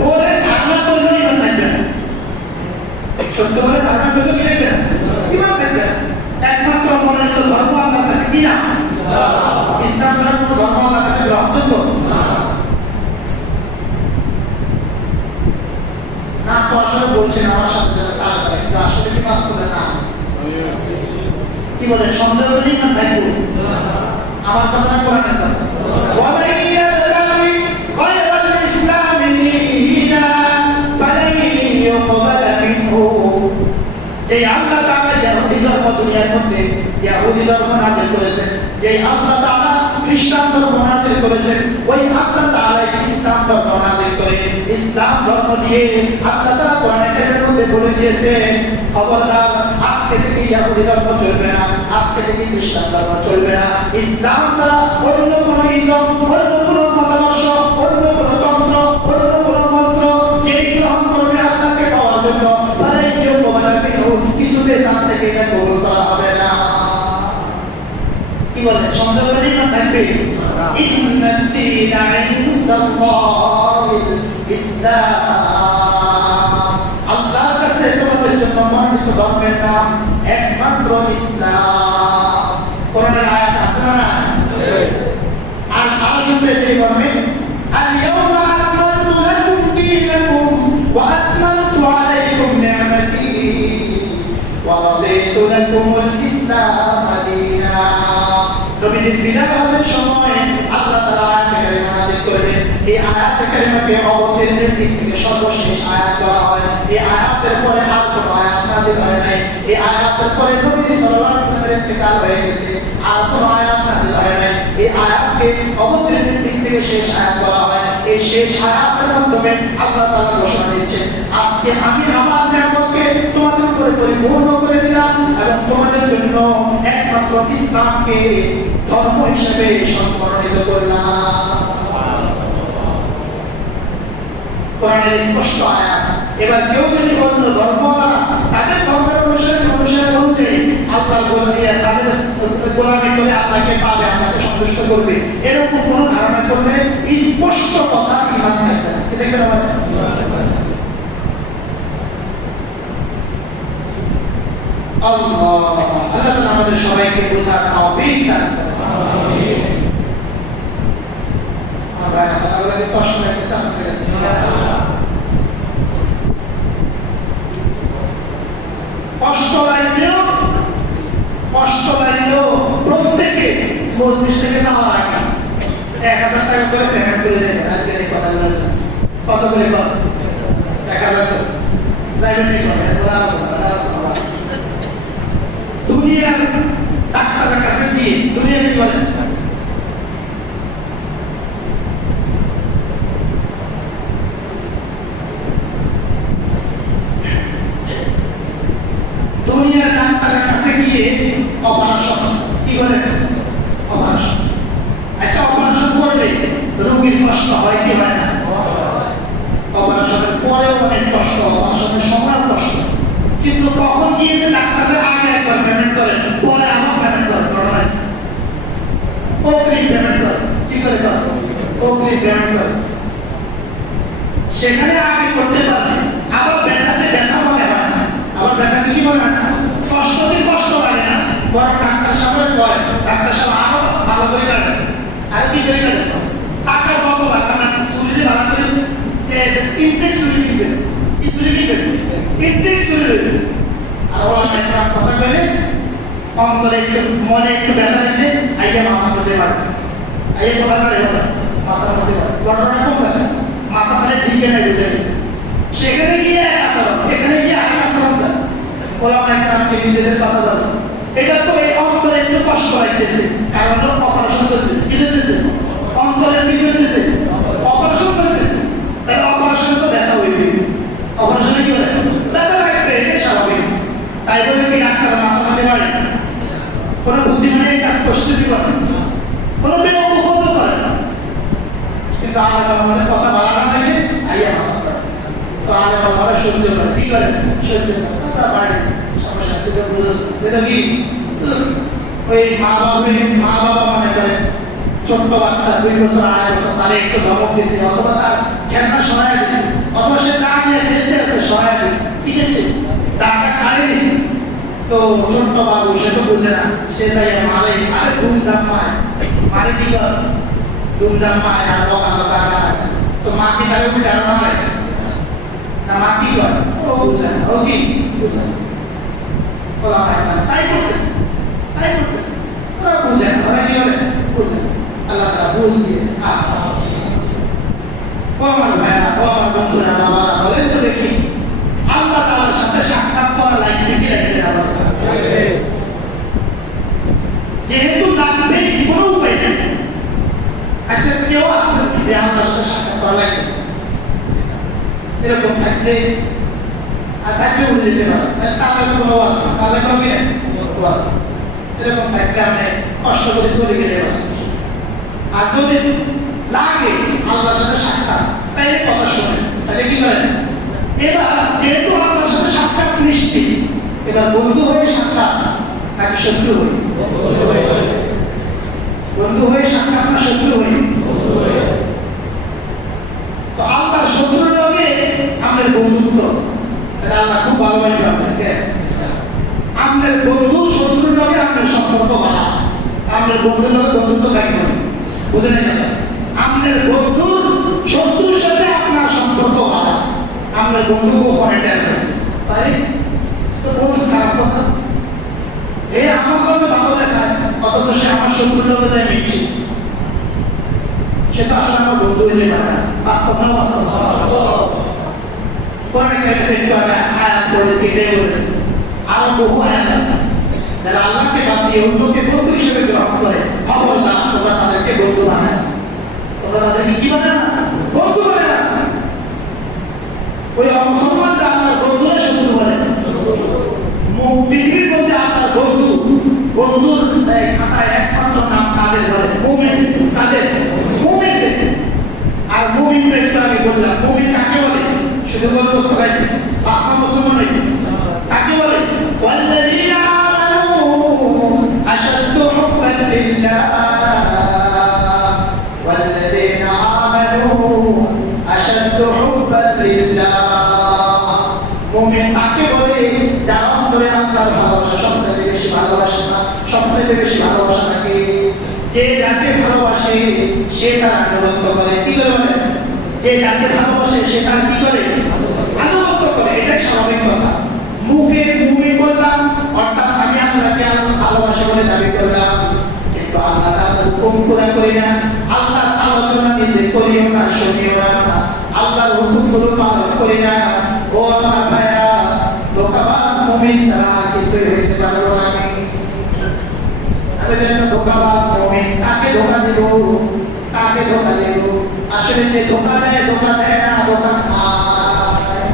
বলে ধারণা করলেই ইমান থাকবে না। সত্য বলে ধারণা করলে কি থাকবে না? ইমান থাকবে না। একমাত্র মনোনীত ধর্ম আল্লাহর কাছে কি না? ইসলাম ছাড়া কোনো ধর্ম আল্লাহর কাছে গ্রহণযোগ্য না। তো আসলে বলছেন আমার সাথে তাড়াতাড়ি, কিন্তু আসলে কি বাস্তবে না? কি বলেন? সন্দেহ হলে ইমান থাকবে? আমার কথা না কোরআনের কথা। যে আল্লাহ তাআলা ইহুদি ধর্ম দুনিয়ার মধ্যে ইহুদি ধর্ম নাযিল করেছেন, যে আল্লাহ তাআলা খ্রিস্টান ধর্ম নাযিল করেছেন, ওই আল্লাহ তাআলা ইসলাম ধর্ম নাযিল করে ইসলাম ধর্ম দিয়ে আল্লাহ তাআলা কোরআনে কারীমের মধ্যে বলে দিয়েছেন, খবরদার আজকে থেকে ইহুদি ধর্ম চলবে না, আজকে থেকে খ্রিস্টান ধর্ম চলবে না। ইসলাম ছাড়া অন্য কোনো ইজম, অন্য কোনো মতাদর্শ, অন্য কোনো তন্ত্র, অন্য কোনো মন্ত্র যেই গ্রহণ করবে আল্লাহকে পাওয়ার জন্য কিছুতে তার থেকে এটা কবুল করা হবে না। কি বলেন? সন্দেহ করেই না থাকবে? ইন্নাদ-দীনা ইনদাল্লাহিল ইসলাম। আল্লাহর কাছে তোমাদের জন্য মনোনীত ধর্মের নাম একমাত্র ইসলাম। কোরআনের আয়াত আছে না? আর আরো শুনতে কি বলবে? আল-ইয়াওমা আকমালতু লাকুম দীনাকুম ওয়া আতমামতু আলাইকুম নি'মাতি ওয়ারাদিতু লাকুমুল ইসলাম দীনা। নবীজির বিদায় হওয়ার সময় আল্লাহ তাআলা আয়াতে কারিমা নাযিল করলেন। এই আয়াতে কারিমাকে অবতীর্ণের দিক থেকে সর্বশেষ আয়াত করা হয়। এই আয়াতের পরে আর কোনো আয়াত নাযিল হয় নাই। এই আয়াতের পরে নবী সাল্লাল্লাহু আলাইহি ওয়াসাল্লামের ইন্তেকাল হয়ে গেছে, আর কোনো আয়াত নাযিল হয় নাই। এই আয়াতকে অবতীর্ণের দিক থেকে শেষ আয়াত করা হয়। এই শেষ আয়াতের মাধ্যমে আল্লাহ তাআলা ঘোষণা দিচ্ছেন, আজকে আমি আমার নিয়ামতকে তোমাদের উপরে পরিপূর্ণ করে দিলাম এবং তোমাদের জন্য একমাত্র ইসলামকে ধর্ম হিসেবে মনোনীত করলাম। কোরআনের স্পষ্ট আয়াত। এবার কেউ যদি অন্য ধর্মওয়ালা তাদের ধর্মের অনুযায়ী আল্লাহর তাদের গোলামি করে আল্লাহকে পাবে, আল্লাহকে সন্তুষ্ট করবে, এরকম কোন ধারণা করলে স্পষ্ট কথা ঈমান থাকবে না। কি দেখবেন আমার আল্লাহ তাআলা আমাদের সবাইকে বোঝার তৌফিক দান করুন। আমিন। আমার আল্লাহকে কষ্ট লাগছে আপনাদের কাছে। কষ্ট লাগলেও প্রত্যেকে মসজিদ থেকে যাওয়ার আগে 1000 টাকা করে পেমেন্ট করে দেবেন। আজকে এই কথাগুলো কত করে কত 1000 টাকা যাইবেন এই কথা আলোচনা দুনিয়ার ডাক্তারের কাছে দিয়ে দুনিয়ার কি বলেন দুনিয়ার ডাক্তারের কাছে গিয়ে অপারেশন কি বলেন অপারেশন। আচ্ছা অপারেশন করলে রোগীর কষ্ট হয় কি হয় না? অপারেশনের পরেও অনেক কষ্ট, অপারেশনের সময়ও কষ্ট, কিন্তু তখন গিয়ে যে ডাক্তারের আগে একবার পেমেন্ট করেন, পরে আবার পেমেন্ট করেন, নয় অগ্রিম পেমেন্ট করেন। কি করে করেন? অগ্রিম পেমেন্ট করেন। সেখানে আগে করতে পারলে আবার ব্যথাতে ব্যথা মনে হয় না, আবার ব্যথাতে কি মনে হয় না, কষ্ট লাগে না, বরং ডাক্তার সাহেবের কয় ডাক্তার সাহেব আরো ভালো করে কাটেন। আর কি করে কাটেন? টাকা যত লাগান না, শরীরে ভালো করে ইনটেক ছুরি দিবেন, কি ছুরি দিবেন? ইনটেক ছুরি দিবেন। আর ওরা একটা কথা কইলে অন্তরে একটু মনে একটু ব্যথা লাগলে আইয়া মাথা মধ্যে পারবে, আইয়া কথা করে মাথার মধ্যে পারবে। ঘটনা কোথায়? মাথা তাহলে ঠিকই নাই বুঝে গেছে। সেখানে গিয়ে এক আচরণ, এখানে গিয়ে আরেক আচরণ যায়। ওরা একরামকে নিজেদের কথা বলে, এটা তো এই অন্তরে একটু কষ্ট লাগতেছে, কারণ অপারেশন চলতেছে। কি চলতেছে? অন্তরের কি চলতেছে? অপারেশন চলতেছে। তাই অপারেশনে তো ব্যথা হইবে, অপারেশনে কি বলে ব্যথা লাগবে, এটাই স্বাভাবিক। তাই বলে কি ডাক্তার মাথা মারতে পারে? কোনো বুদ্ধিমানের এই কাজ করতে দিবে না, কোনো বেওকুফ হতে পারে না। কিন্তু আল্লাহ আমাদের কথা বাড়ানো লাগে আইয়া মাথা করে, তো আল্লাহ আমরা সহ্য করে। কি করে? সহ্য করে কথা বাড়ে সমস্যা। তুই তো বুঝছ, তুই তো কি ওই মা বাবা মনে করে ছোট্ট বাচ্চা 2 বছর 2.5 বছর তারে একটু ধমক দিয়েছে, অথবা তার খেলনা সরাই দিয়েছে, অথবা সে দা নিয়ে খেলতে আছে সরাই দিয়েছে, ঠিক আছে দাটা কাড়ে দিয়েছে। তো ছোট্ট বাবু সে তো বুঝে না, সে যাই মারে, আরে ধুমধাম মারে কি কর ধুমধাম মায় আর বকা বকা কাটা। তো মা কি তারে উল্টে আরো মারে না? মা কি করে? ও বুঝে না, ও কি বুঝে না, বলা হয় না, তাই করতেছে ওরা বুঝে না। ওরা কি করে? বুঝে না। আল্লাহ তাআলা বুঝ দিয়ে ও আমার ভাইরা, ও আমার বন্ধুরা, বাবারা, বলেন তো দেখি আল্লাহ তাআলার সাথে সাক্ষাৎ করা লাগবে কি লাগবে না? যেহেতু লাগবেই, কোনো উপায় নেই। আচ্ছা কেউ আছে যে আল্লাহর সাথে সাক্ষাৎ করা লাগবে? এরকম থাকলে আর থাকলে উঠে যেতে পারে, তাহলে তো কোনো ওয়াজ না, তাহলে কোনো কি নেই ওয়াজ। এরকম থাকলে আপনি কষ্ট করে চলে গেলে পারেন। আর যদি লাগে আল্লাহর সাথে সাক্ষাৎ, তাই কথা শোনেন, তাহলে কি করেন? এবার যেহেতু আল্লাহর সাথে সাক্ষাৎ নিশ্চিত, এবার বন্ধু হয়ে সাক্ষাৎ নাকি শত্রু হয়ে? বন্ধু হয়ে সাক্ষাৎ না শত্রু হয়ে? তো আল্লাহ শত্রুর লগে আপনার বন্ধুত্ব, আল্লাহ খুব ভালোবাসবে আপনাকে। আপনার বন্ধু শত্রুর লগে আপনার সম্পর্ক ভালো, আপনার বন্ধুর লগে বন্ধুত্ব থাকবে, বুঝে না কেন? আপনার বন্ধুর শত্রুর সাথে আপনার সম্পর্ক ভালো, আপনার বন্ধু গোপনে টের আছে, তাই তো বন্ধু খারাপ কথা। এই আমার লগে ভালো দেখায়, অথচ সে আমার শত্রুর লগে যায় মিটছে, সে তো আসলে আমার বন্ধু হইতে পারে না। বাস্তব না বাস্তব? কোরআনে কারিমে একটু আগে আয়াত পড়েছি, এটাই বলেছে। আরো বহু আয়াত আছে যারা আল্লাহকে বাদ দিয়ে অন্যকে বন্ধু হিসেবে গ্রহণ করে, খবরদার তোমরা তাদেরকে বন্ধু বানায়। তোমরা তাদেরকে কি বানায়? বন্ধু বানায়। ওই মুসলমানরা আল্লাহর বন্ধুরা শত্রু বলে। পৃথিবীর মধ্যে আল্লাহর বন্ধুর খাতায় একমাত্র নাম কাদের বলে? মুমিন। কাদের? মুমিনদের। আর মুমিন তো একটু আগে বললাম, মুমিন কাকে বলে? যুগল পুস্তকায় বাবা মুসলমান নয় কাকে বলে ওয়াল্লাযীনা আমানু আশাদ্দু হুব্বান লিল্লাহ ওয়াল্লাযীনা আমানু আশাদ্দু হুব্বান লিল্লাহ মুমিন তাকে বলে যারা অন্তরে আল্লাহর ভালোবাসা সবচেয়ে বেশি ভালোবাসে না সবচেয়ে বেশি ভালোবাসা থাকে যে যাকে ভালোবাসে সে তার আনুগত্য করে কি করে বলে যে যাকে ভালোবাসে সে তার কি করে আনুগত্য করে এটাই স্বাভাবিক কথা মুখে মুমিন বললাম অর্থাৎ আমি আল্লাহকে ভালোবাসি বলে দাবি করলাম কিন্তু আল্লাহ তাআলার হুকুম পুরা করি না আল্লাহর আলোচনা নিজে করিও না শুনিও না আল্লাহর হুকুমগুলো পালন করি না ও আমার ভাইরা ধোঁকাবাজ মুমিন ছাড়া কিছুই হইতে পারবো না আমি যেন ধোঁকাবাজ মুমিন কাকে ধোঁকা দেব কাকে ধোঁকা দেব আসলে যে ধোঁকা দেয় না ধোঁকা খায়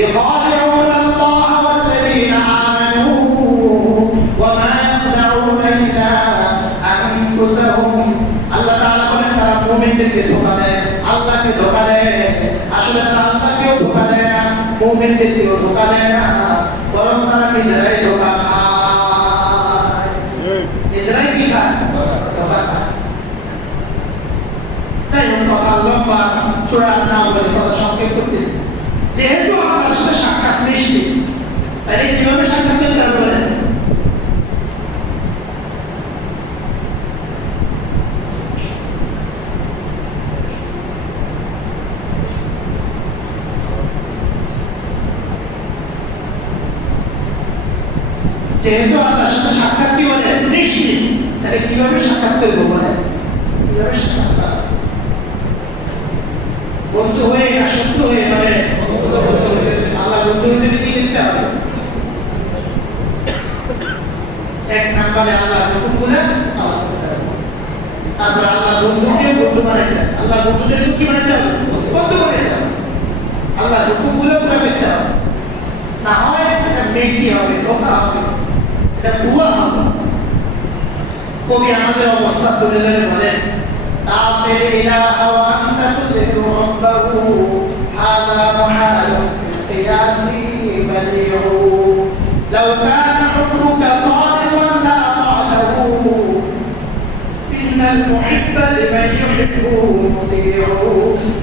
يخادعون الله والذين آمنوا وما يخدعون إلا أنفسهم আল্লাহ তাআলা বলেন তারা মুমিনদেরকে ধোঁকা দেয় আল্লাহকে ধোঁকা দেয় আসলে তারা আল্লাহকেও ধোঁকা দেয় না মুমিনদেরকেও ধোঁকা দেয় না বরং তারা নিজেরাই ধোঁকা খায় নিজেরাই কি খায় ধোঁকা খায় যাই হোক কথা লম্বা চূড়া নাম বলে কথা সংক্ষেপ করতেছি যেহেতু আল্লাহর সাথে সাক্ষাৎ নিশ্চিত তাহলে কিভাবে সাক্ষাৎ করতে হবে বলেন যেহেতু আল্লাহর সাথে সাক্ষাৎ কি বলে নিশ্চিত তাহলে কিভাবে সাক্ষাৎ করবো বলেন কিভাবে সাক্ষাৎ করব বন্ধু হয়ে না শত্রু হয়ে মানে আল্লাহ বন্ধু হইতে কি করতে হবে এক নম্বরে আল্লাহর হুকুমগুলো পালন করতে হবে তারপর আল্লাহর বন্ধুকে বন্ধু বানাইতে হবে আল্লাহর বন্ধুদেরকে কি বানাইতে হবে বন্ধু বানাইতে হবে আল্লাহর হুকুমগুলো পুরো করতে হবে না হয় এটা মেকি হবে ধোঁকা হবে এটা ভুয়া হবে কবি আমাদের অবস্থা তুলে ধরে বলেন تعصي الإله وأنت تدرك ربه هذا محال في القياس بديع لو كان حبك صادقا لأطعته إن المحب لمن يحب مطيع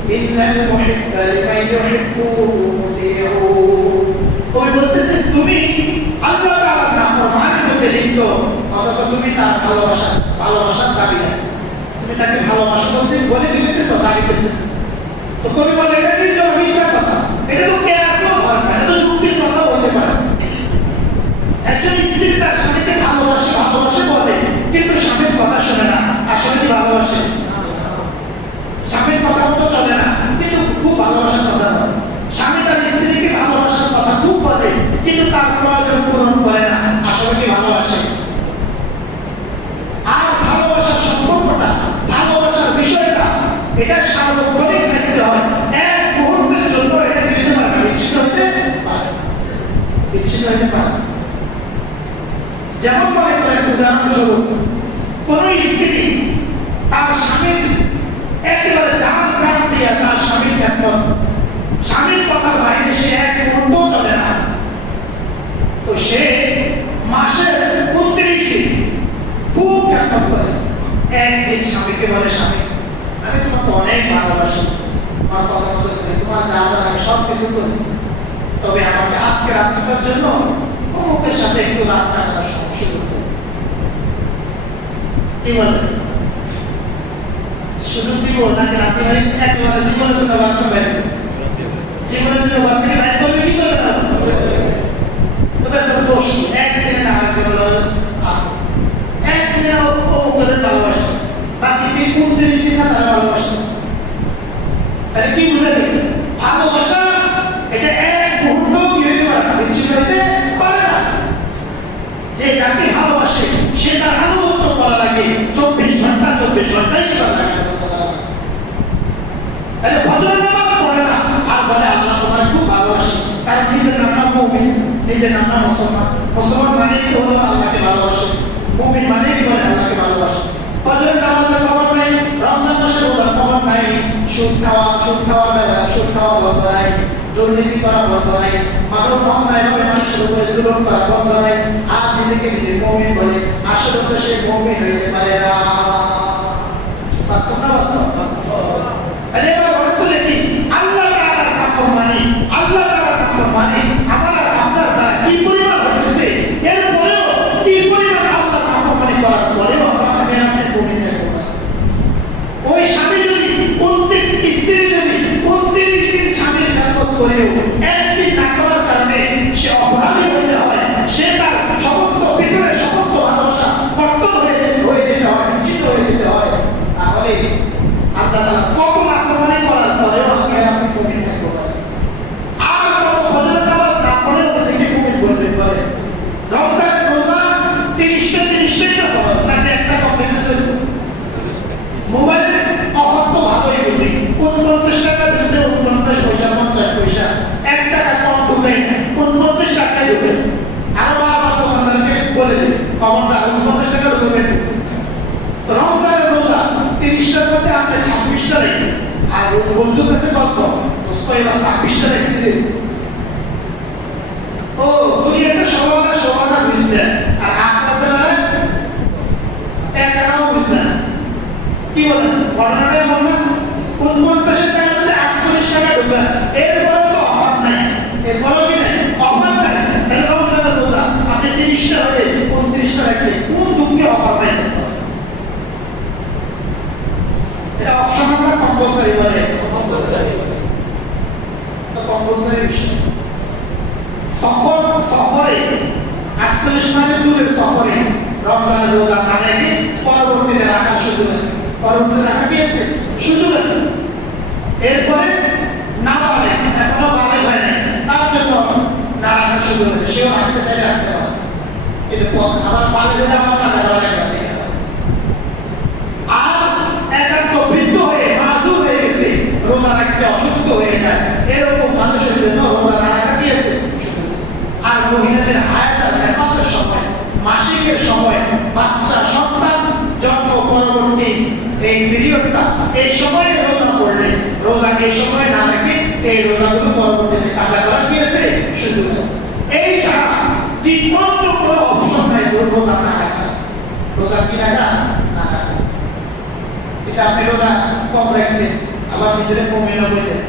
إن المحب لمن يحب مطيع কবি বলতেছেন তুমি আল্লাহ তাআলার নাফরমানের মধ্যে লিপ্ত অথচ তুমি তার ভালোবাসার দাবি না তুমি তাকে ভালোবাসা বলতে বলে দিতেছো দাবি করতেছো তো কবি বলে এটা নির্জল মিথ্যা কথা এটা তো কেয়াসও ধরে না এটা তো যুক্তির কথা হতে পারে একজন স্ত্রী তার স্বামীকে ভালোবাসে বলে কিন্তু স্বামীর কথা শোনে না আসলে কি ভালোবাসে স্বামীর কথা মতো চলে না কিন্তু খুব ভালোবাসার কথা বলে স্বামী তার স্ত্রীকে ভালোবাসার কথা খুব বলে কিন্তু তার প্রয়োজন পূরণ করে না আসলে কি ভালোবাসে আর ভালোবাসার সম্পর্কটা ভালোবাসার বিষয়টা এটা সার্বক্ষণিক থাকতে হয় এক মুহূর্তের জন্য এটা দিতে পারে না বিচ্ছিন্ন হতে পারে যেমন মনে করেন উদাহরণস্বরূপ কোন স্ত্রী তার স্বামীর একেবারে জান প্রাণ দিয়ে তার স্বামীর খ্যাপন স্বামীর কথার বাইরে সে এক মুহূর্ত চলে না তো সে মাসের 29 দিন খুব খ্যাপন করে একদিন স্বামীকে বলে স্বামী আমি তোমাকে অনেক ভালোবাসি তোমার কথা মতো শুনে তোমার যা যা আমি সব কিছু করি তবে আমাকে আজকে রাত্রিটার জন্য অমুকের সাথে একটু রাত কাটানোর সুযোগ দেব কি বলে সুযোগ দিব নাকি রাতে বাড়ি একেবারে জীবনের জন্য বাথরুম বের জীবনের জন্য বাথরুম বের করবে কি করবে না তবে স্যার দোষ একদিনে না আরেকদিনে আসে একদিনে না অমুকের ভালোবাসে বাকি 29 দিন না তারা ভালোবাসে তাহলে কি বুঝাবে ভালোবাসা এটা এক মুহূর্ত কি হতে পারে না বিচ্ছিন্ন হতে পারে না যে যাকে ভালোবাসে সে তার আনুগত্য করা লাগে 24 ঘন্টাই করা লাগে তাহলে ফজরের নামাজ পড়ে না আর বলে আল্লাহ তোমার খুব ভালোবাসি তার নিজের নাম মুমিন নিজের নাম মুসলমান মানে কি হলো আল্লাহকে ভালোবাসে মুমিন মানে কি বলে আল্লাহকে ভালোবাসে ফজরের নামাজের খবর নাই রমজান মাসের রোজার খবর নাই সুদ খাওয়া বেলা সুদ খাওয়া বন্ধ নাই, দুর্নীতি করা বন্ধ নাই, মানব অন্যায়ভাবে মানুষের উপরে জুলুম করা বন্ধ নাই, আর নিজেকে নিজে মুমিন বলে আসলে তো সে মুমিন হইতে পারে না। বাস্তব না বাস্তব? আরে এবার বলেন তো দেখি, আল্লাহ তাআলার নাফরমানি, আল্লাহ তাআলার নাফরমানি আমার আর আপনার দ্বারা কি পরিমাণ হইতেছে, এরপরেও কি পরিমাণ আল্লাহর নাফরমানি করার পরেও আপনি মুমিন থাকবেন না। ওই স্বামী যদি প্রত্যেক স্ত্রী যদি 29 দিন স্বামীর খেদমত করেও একদিন না করার কারণে সে অপরাধী হতে হয়, সে তার সমস্ত পিছনের সমস্ত ভালোবাসা কর্তন হয়ে যেতে হয়, বিচ্ছিন্ন হয়ে যেতে হয়, তাহলে আল্লাহ তাআলা কত নাফরমানি করার পরেও আমি আর আপনি মুমিন থাকবো না। আর কত ফজরের নামাজ না পড়েও নিজেকে মুমিন বলতে পারে। রমজানের রোজা 30টাই তো ফরজ, নাকি একটা কম দেখতেছেন? মোবাইলের অফার তো ভালোই বুঝি, 49 টাকা দিলে 49 পয়সা 50 পয়সা, 1 টাকা কম ঢুকাই না, 49 টাকায় ঢুকে। আর বারবার দোকানদারকে বলে দিই, খবরদার 49 টাকা ঢুকবেন। রমজানের রোজা 30টার মধ্যে আপনি 26টা রেখে, আর বন্ধুর কাছে গল্প দোস্ত এবার 26টা রেখে দিন। ও দুনিয়াটা সবাটা বুঝলেন, আর আখরাতে বেলায় এক টাকাও বুঝলেন। কি বলেন? ঘটনাটা এমন না, 49 টাকা যদি 48 টাকা ঢুকবেন, এরপরেও তো অফার নাই, এরপরেও কি নাই? অফার নাই। তাহলে রমজানের রোজা আপনি 30টা হলে 29টা রাখলে কোন দুঃখে অফার নাই? এটা অপশনাল না কম্পালসারি? বলে কম্পালসারি। তো কম্পালসারি বিষয়। সফরে 48 মাইল দূরের সফরে রমজানের রোজা না রেখে পরবর্তীতে রাখার সুযোগ আছে, পরবর্তীতে রাখা কি আছে? সুযোগ আছে। এরপরে না পারে, এখনো বালে হয় নাই, তার জন্য না রাখার সুযোগ আছে, সেও রাখতে চাইলে রাখতে পারে। কিন্তু আবার বালে যদি আমার কাছে ধরা লাগে, আর একান্ত বৃদ্ধ হয়ে মাজুর হয়ে গেছে, রোজা রাখতে অসুস্থ হয়ে যায়, এরকম মানুষের জন্য রোজা না রাখা কি আছে? আর মহিলাদের হায়াত আর নেফাসের সময়, মাসিকের সময়, বাচ্চা সন্তান জন্ম পরবর্তী এই পিরিয়ডটা, এই সময়ে রোজা পড়লে, রোজা এই সময় না রেখে এই রোজাগুলো পরবর্তীতে কাজা করার কি আছে? সুযোগ আছে। এই ছাড়া জীবন্ত কোনো অপশন নাই রোজা না রাখা। রোজা কি রাখা? না রাখা। এটা আপনি রোজা কম রাখলেন, আবার নিজের মুমিন বললেন,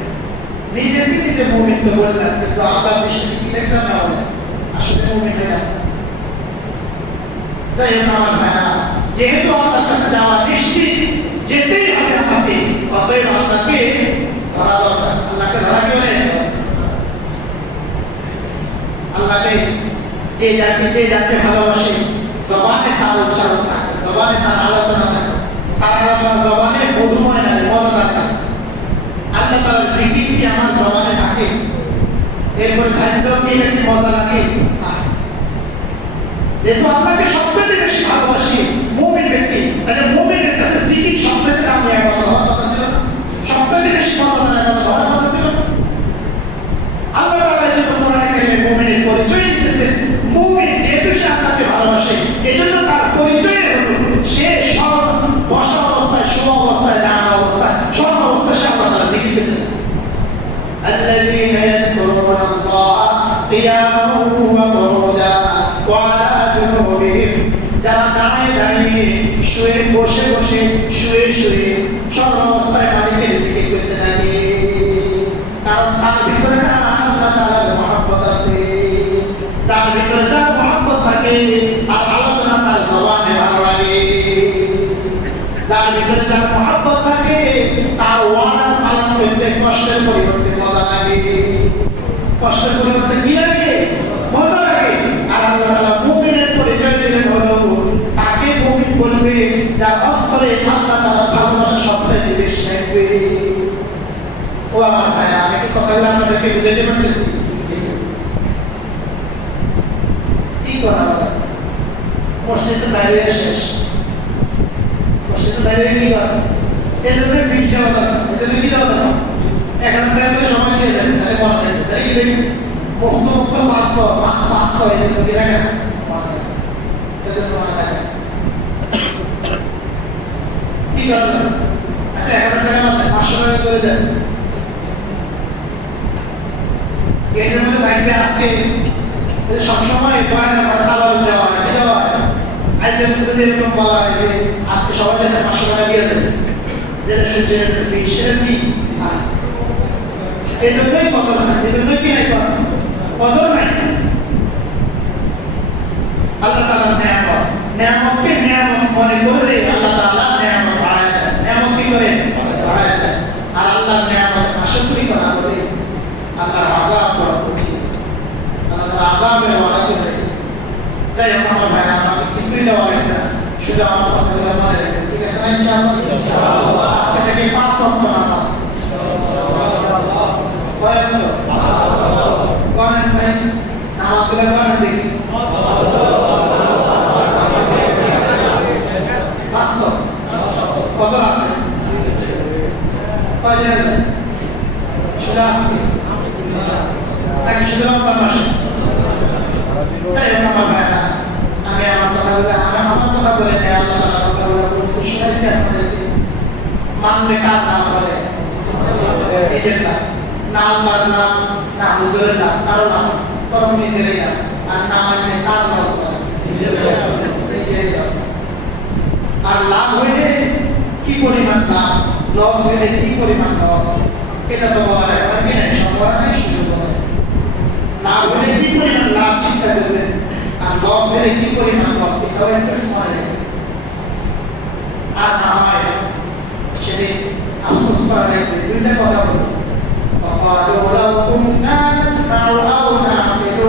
নিজেকে নিজে মুমিন তো বললেন, কিন্তু আল্লাহর দৃষ্টিতে কি দেখলাম না বলেন? আসলে মুমিন হয় না। তাই আমার ভাইরা, যেহেতু আল্লাহর কাছে যাওয়া নিশ্চিত, যেতেই হবে আমাকে, অতএব আল্লাহকে ধরা দরকার। আল্লাহকে ধরা কি বলে? আল্লাহকে যে যাকে ভালোবাসে, জবানে তার উচ্চারণ থাকে, জবানে তার আলোচনা থাকে, তার আলোচনা জবানে মধুময় লাগে, মজাদার থাকে। আল্লাহ তাআলার জিকির কি আমার জবানে থাকে, এরপরে খাদ্য কি নাকি মজা লাগে? যেহেতু আল্লাহকে সবচেয়ে বেশি ভালোবাসি মুমিন ব্যক্তি, তাহলে মুমিনের কাছে জিকির সবচেয়ে দামি একটা কথা ছিল, সবচেয়ে বেশি মজাদার একটা কথা ছিল। আল্লাহ তাআলা যেহেতু কোরআনে কারিমে মুমিনের পরিচয় দিতেছেন, মুমিন যেহেতু সে আল্লাহকে ভালোবাসে, এজন্য তার পরিচয় হলো সে সব বসা অবস্থায়, শোয়া অবস্থায়, দাঁড়ানো অবস্থায়, সব অবস্থায় সে আল্লাহ তাআলা জিকির করতে থাকে। আল্লাযীনা ইয়াযকুরুনা আল্লাহ কিয়ামান ওয়া কুউদান ওয়া আলা জুনুবিহিম, যারা দাঁড়িয়ে দাঁড়িয়ে, শুয়ে বসে বসে, শুয়ে শুয়ে সব অবস্থায় মালিকের জিকির করতে থাকে। কারণ তার ভিতরে না আল্লাহ তাআলার মহব্বত আছে। যার ভিতরে যার মহব্বত থাকে, তার আলোচনা তার জবানে ভালো লাগে। যার ভিতরে যার মহব্বত থাকে, তার ওয়াদার পালন করতে কষ্টের পরিবর্তে মজা লাগে। কষ্টের পরিবর্তে কি লাগে? মজা লাগে। আর আল্লাহ তাআলা মুমিনের পরিচয় দিলেন হলো তাকে মুমিন বলবে যার অন্তরে আল্লাহ তাআলার ভালোবাসা সবচেয়ে বেশি থাকবে। ও আমার ভাই, আমি কি কথাগুলো আপনাদেরকে বুঝাইতে পারতেছি? কি কথা বলে? মসজিদে বাইরে শেষ, মসজিদে বাইরে কি করে? এই জন্য ফিস দেওয়া দরকার, এই জন্য কি দেওয়া দরকার? 1000 টাকা করে সময় দিয়ে দেবেন, তাহলে মনে থাকবে। তাহলে কি দেখবেন? মুক্ত মাত্র এই জন্য কি রাখেন? এই জন্য মনে থাকে। কি করবেন? আচ্ছা 1000 টাকা মাত্র 500 টাকা করে দেন, গেটের মধ্যে থাকবে আজকে সবসময় বয়ানের পর তালাল দেওয়া হয়, কি দেওয়া হয়? আজকের মধ্যে যদি এরকম বলা হয় যে আজকে সবাই যাতে 500 টাকা দিয়ে দেবে, যেটা শুনছে ফি, সেটা কি? এই জন্যই কদর নাই, এই জন্যই কি নাই কদর নাই। আল্লাহ তাআলার নিয়ামত, নিয়ামতকে নিয়ামত মনে করলে আল্লাহ তাআলা নিয়ামত বাড়ায় দেন। নিয়ামত কি করে? বাড়ায় দেন। আর আল্লাহর নিয়ামত আশঙ্কা করা করে আল্লাহর আযাব বড় কঠিন। আল্লাহর আযাবের ওয়াদা করে রেখেছে। যাই হোক আমার ভাই, আমাকে কিছুই দেওয়া লাগবে না, শুধু আমার কথাগুলো মনে রাখবেন, ঠিক আছে না? ইনশাআল্লাহ আজকে থেকে 5 ওয়াক্ত নামাজ। কয় ওয়াক্ত? গণেন ভাই, নামাজগুলো গণেন দেখি। বাস্তব কত আছে? কয় দিন আছে? শুধু আজকে নাকি শুধু রমজান মাসে? যাই হোক আমার ভাইরা, আমি আমার কথা বলে আল্লাহ তাআলার কথাগুলো বলছি, শুনাইছি আপনাদেরকে। মানলে কার নাম বলে? নিজের নাম, না আল্লাহর নাম, না হুজুরের নাম, কারো নাম, তখন নিজেরই নাম। আর না মানলে কার নাম বলে? নিজেরই নাম। আর লাভ হইলে কি পরিমাণ লাভ, লস হইলে কি পরিমাণ লস, এটা তো বলার এখন কি নাই, সম্ভব নাই, সুযোগ নাই। লাভ হইলে কি পরিমাণ লাভ চিন্তা করবেন, আর লস হইলে কি পরিমাণ লস, এটাও একটু মনে রাখবেন। আর না হয় সেদিন আফসোস করা লাগবে। দুইটা কথা বলবো, وقالوا لو كنا نسمع أو نعقل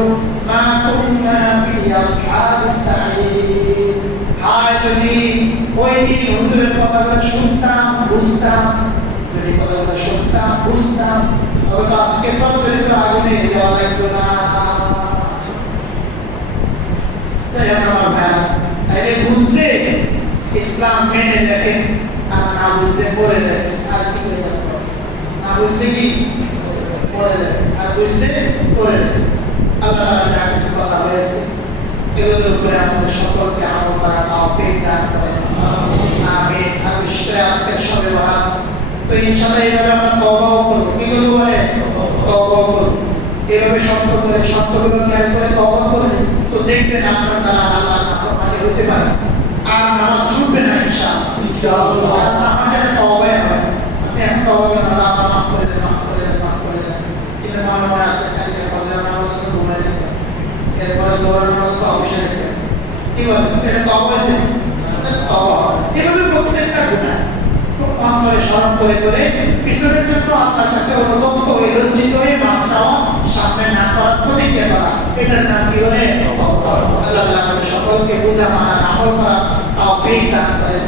ما كنا في أصحاب السعير। হায় যদি ওই দিন হুজুরের কথাগুলো শুনতাম, বুঝতাম, যদি কথাগুলো শুনতাম, বুঝতাম, তবে তো আজকে প্রজ্বলিত আগুনে যাওয়া লাগতো না। তাই আমার ভাইরা, তাইলে বুঝলে ইসলাম মেনে দেখেন, আর না বুঝলে পড়ে দেখেন। আর কি করে দেখেন? না বুঝলে কি পড়ে দেখেন, আর বুঝলে পড়ে দেখেন। আল্লাহ তাআলা যা কিছু কথা হয়েছে এগুলোর উপরে আমাদের সকলকে আমল করার তৌফিক দান করেন। আমিন। আর বিশেষ করে আজকের শবে বরাত, তো ইনশাআল্লাহ এইভাবে আমরা তওবাও করব। কি করব? তওবাও করব। এইভাবে শব্দগুলো খেয়াল করে তওবা করলে তো দেখবেন আপনার দ্বারা আল্লাহর নাফরমানি হতে পারে, আর নামাজ ছুটবে না ইনশাআল্লাহ। আর আমাদের তওবাই হবে। আপনি এখন তওবা করেন, আল্লাহ আমাকে মাফ করে দেন, মাফ করে দেন, মাফ করে দেন। কিন্তু মনে আছে কালকে ফজর নামাজ তো ঘুমাই যেতেন, এরপরে জোহর নামাজ তো অফিসে দেখবেন, কি বলেন? এটা তওবা হয়েছে? তওবা হবে। এভাবে প্রত্যেকটা গুনাহ অন্তরে স্মরণ করে করে পিছনের জন্য আল্লাহর কাছে অনুতপ্ত হয়ে, লজ্জিত হয়ে মাফ চাওয়া, সামনে না করার প্রতিজ্ঞা করা, এটার নাম কি বলে? আল্লাহ আমাদের সকলকে বুঝা, মানা, আমল করা তৌফিক দান করেন।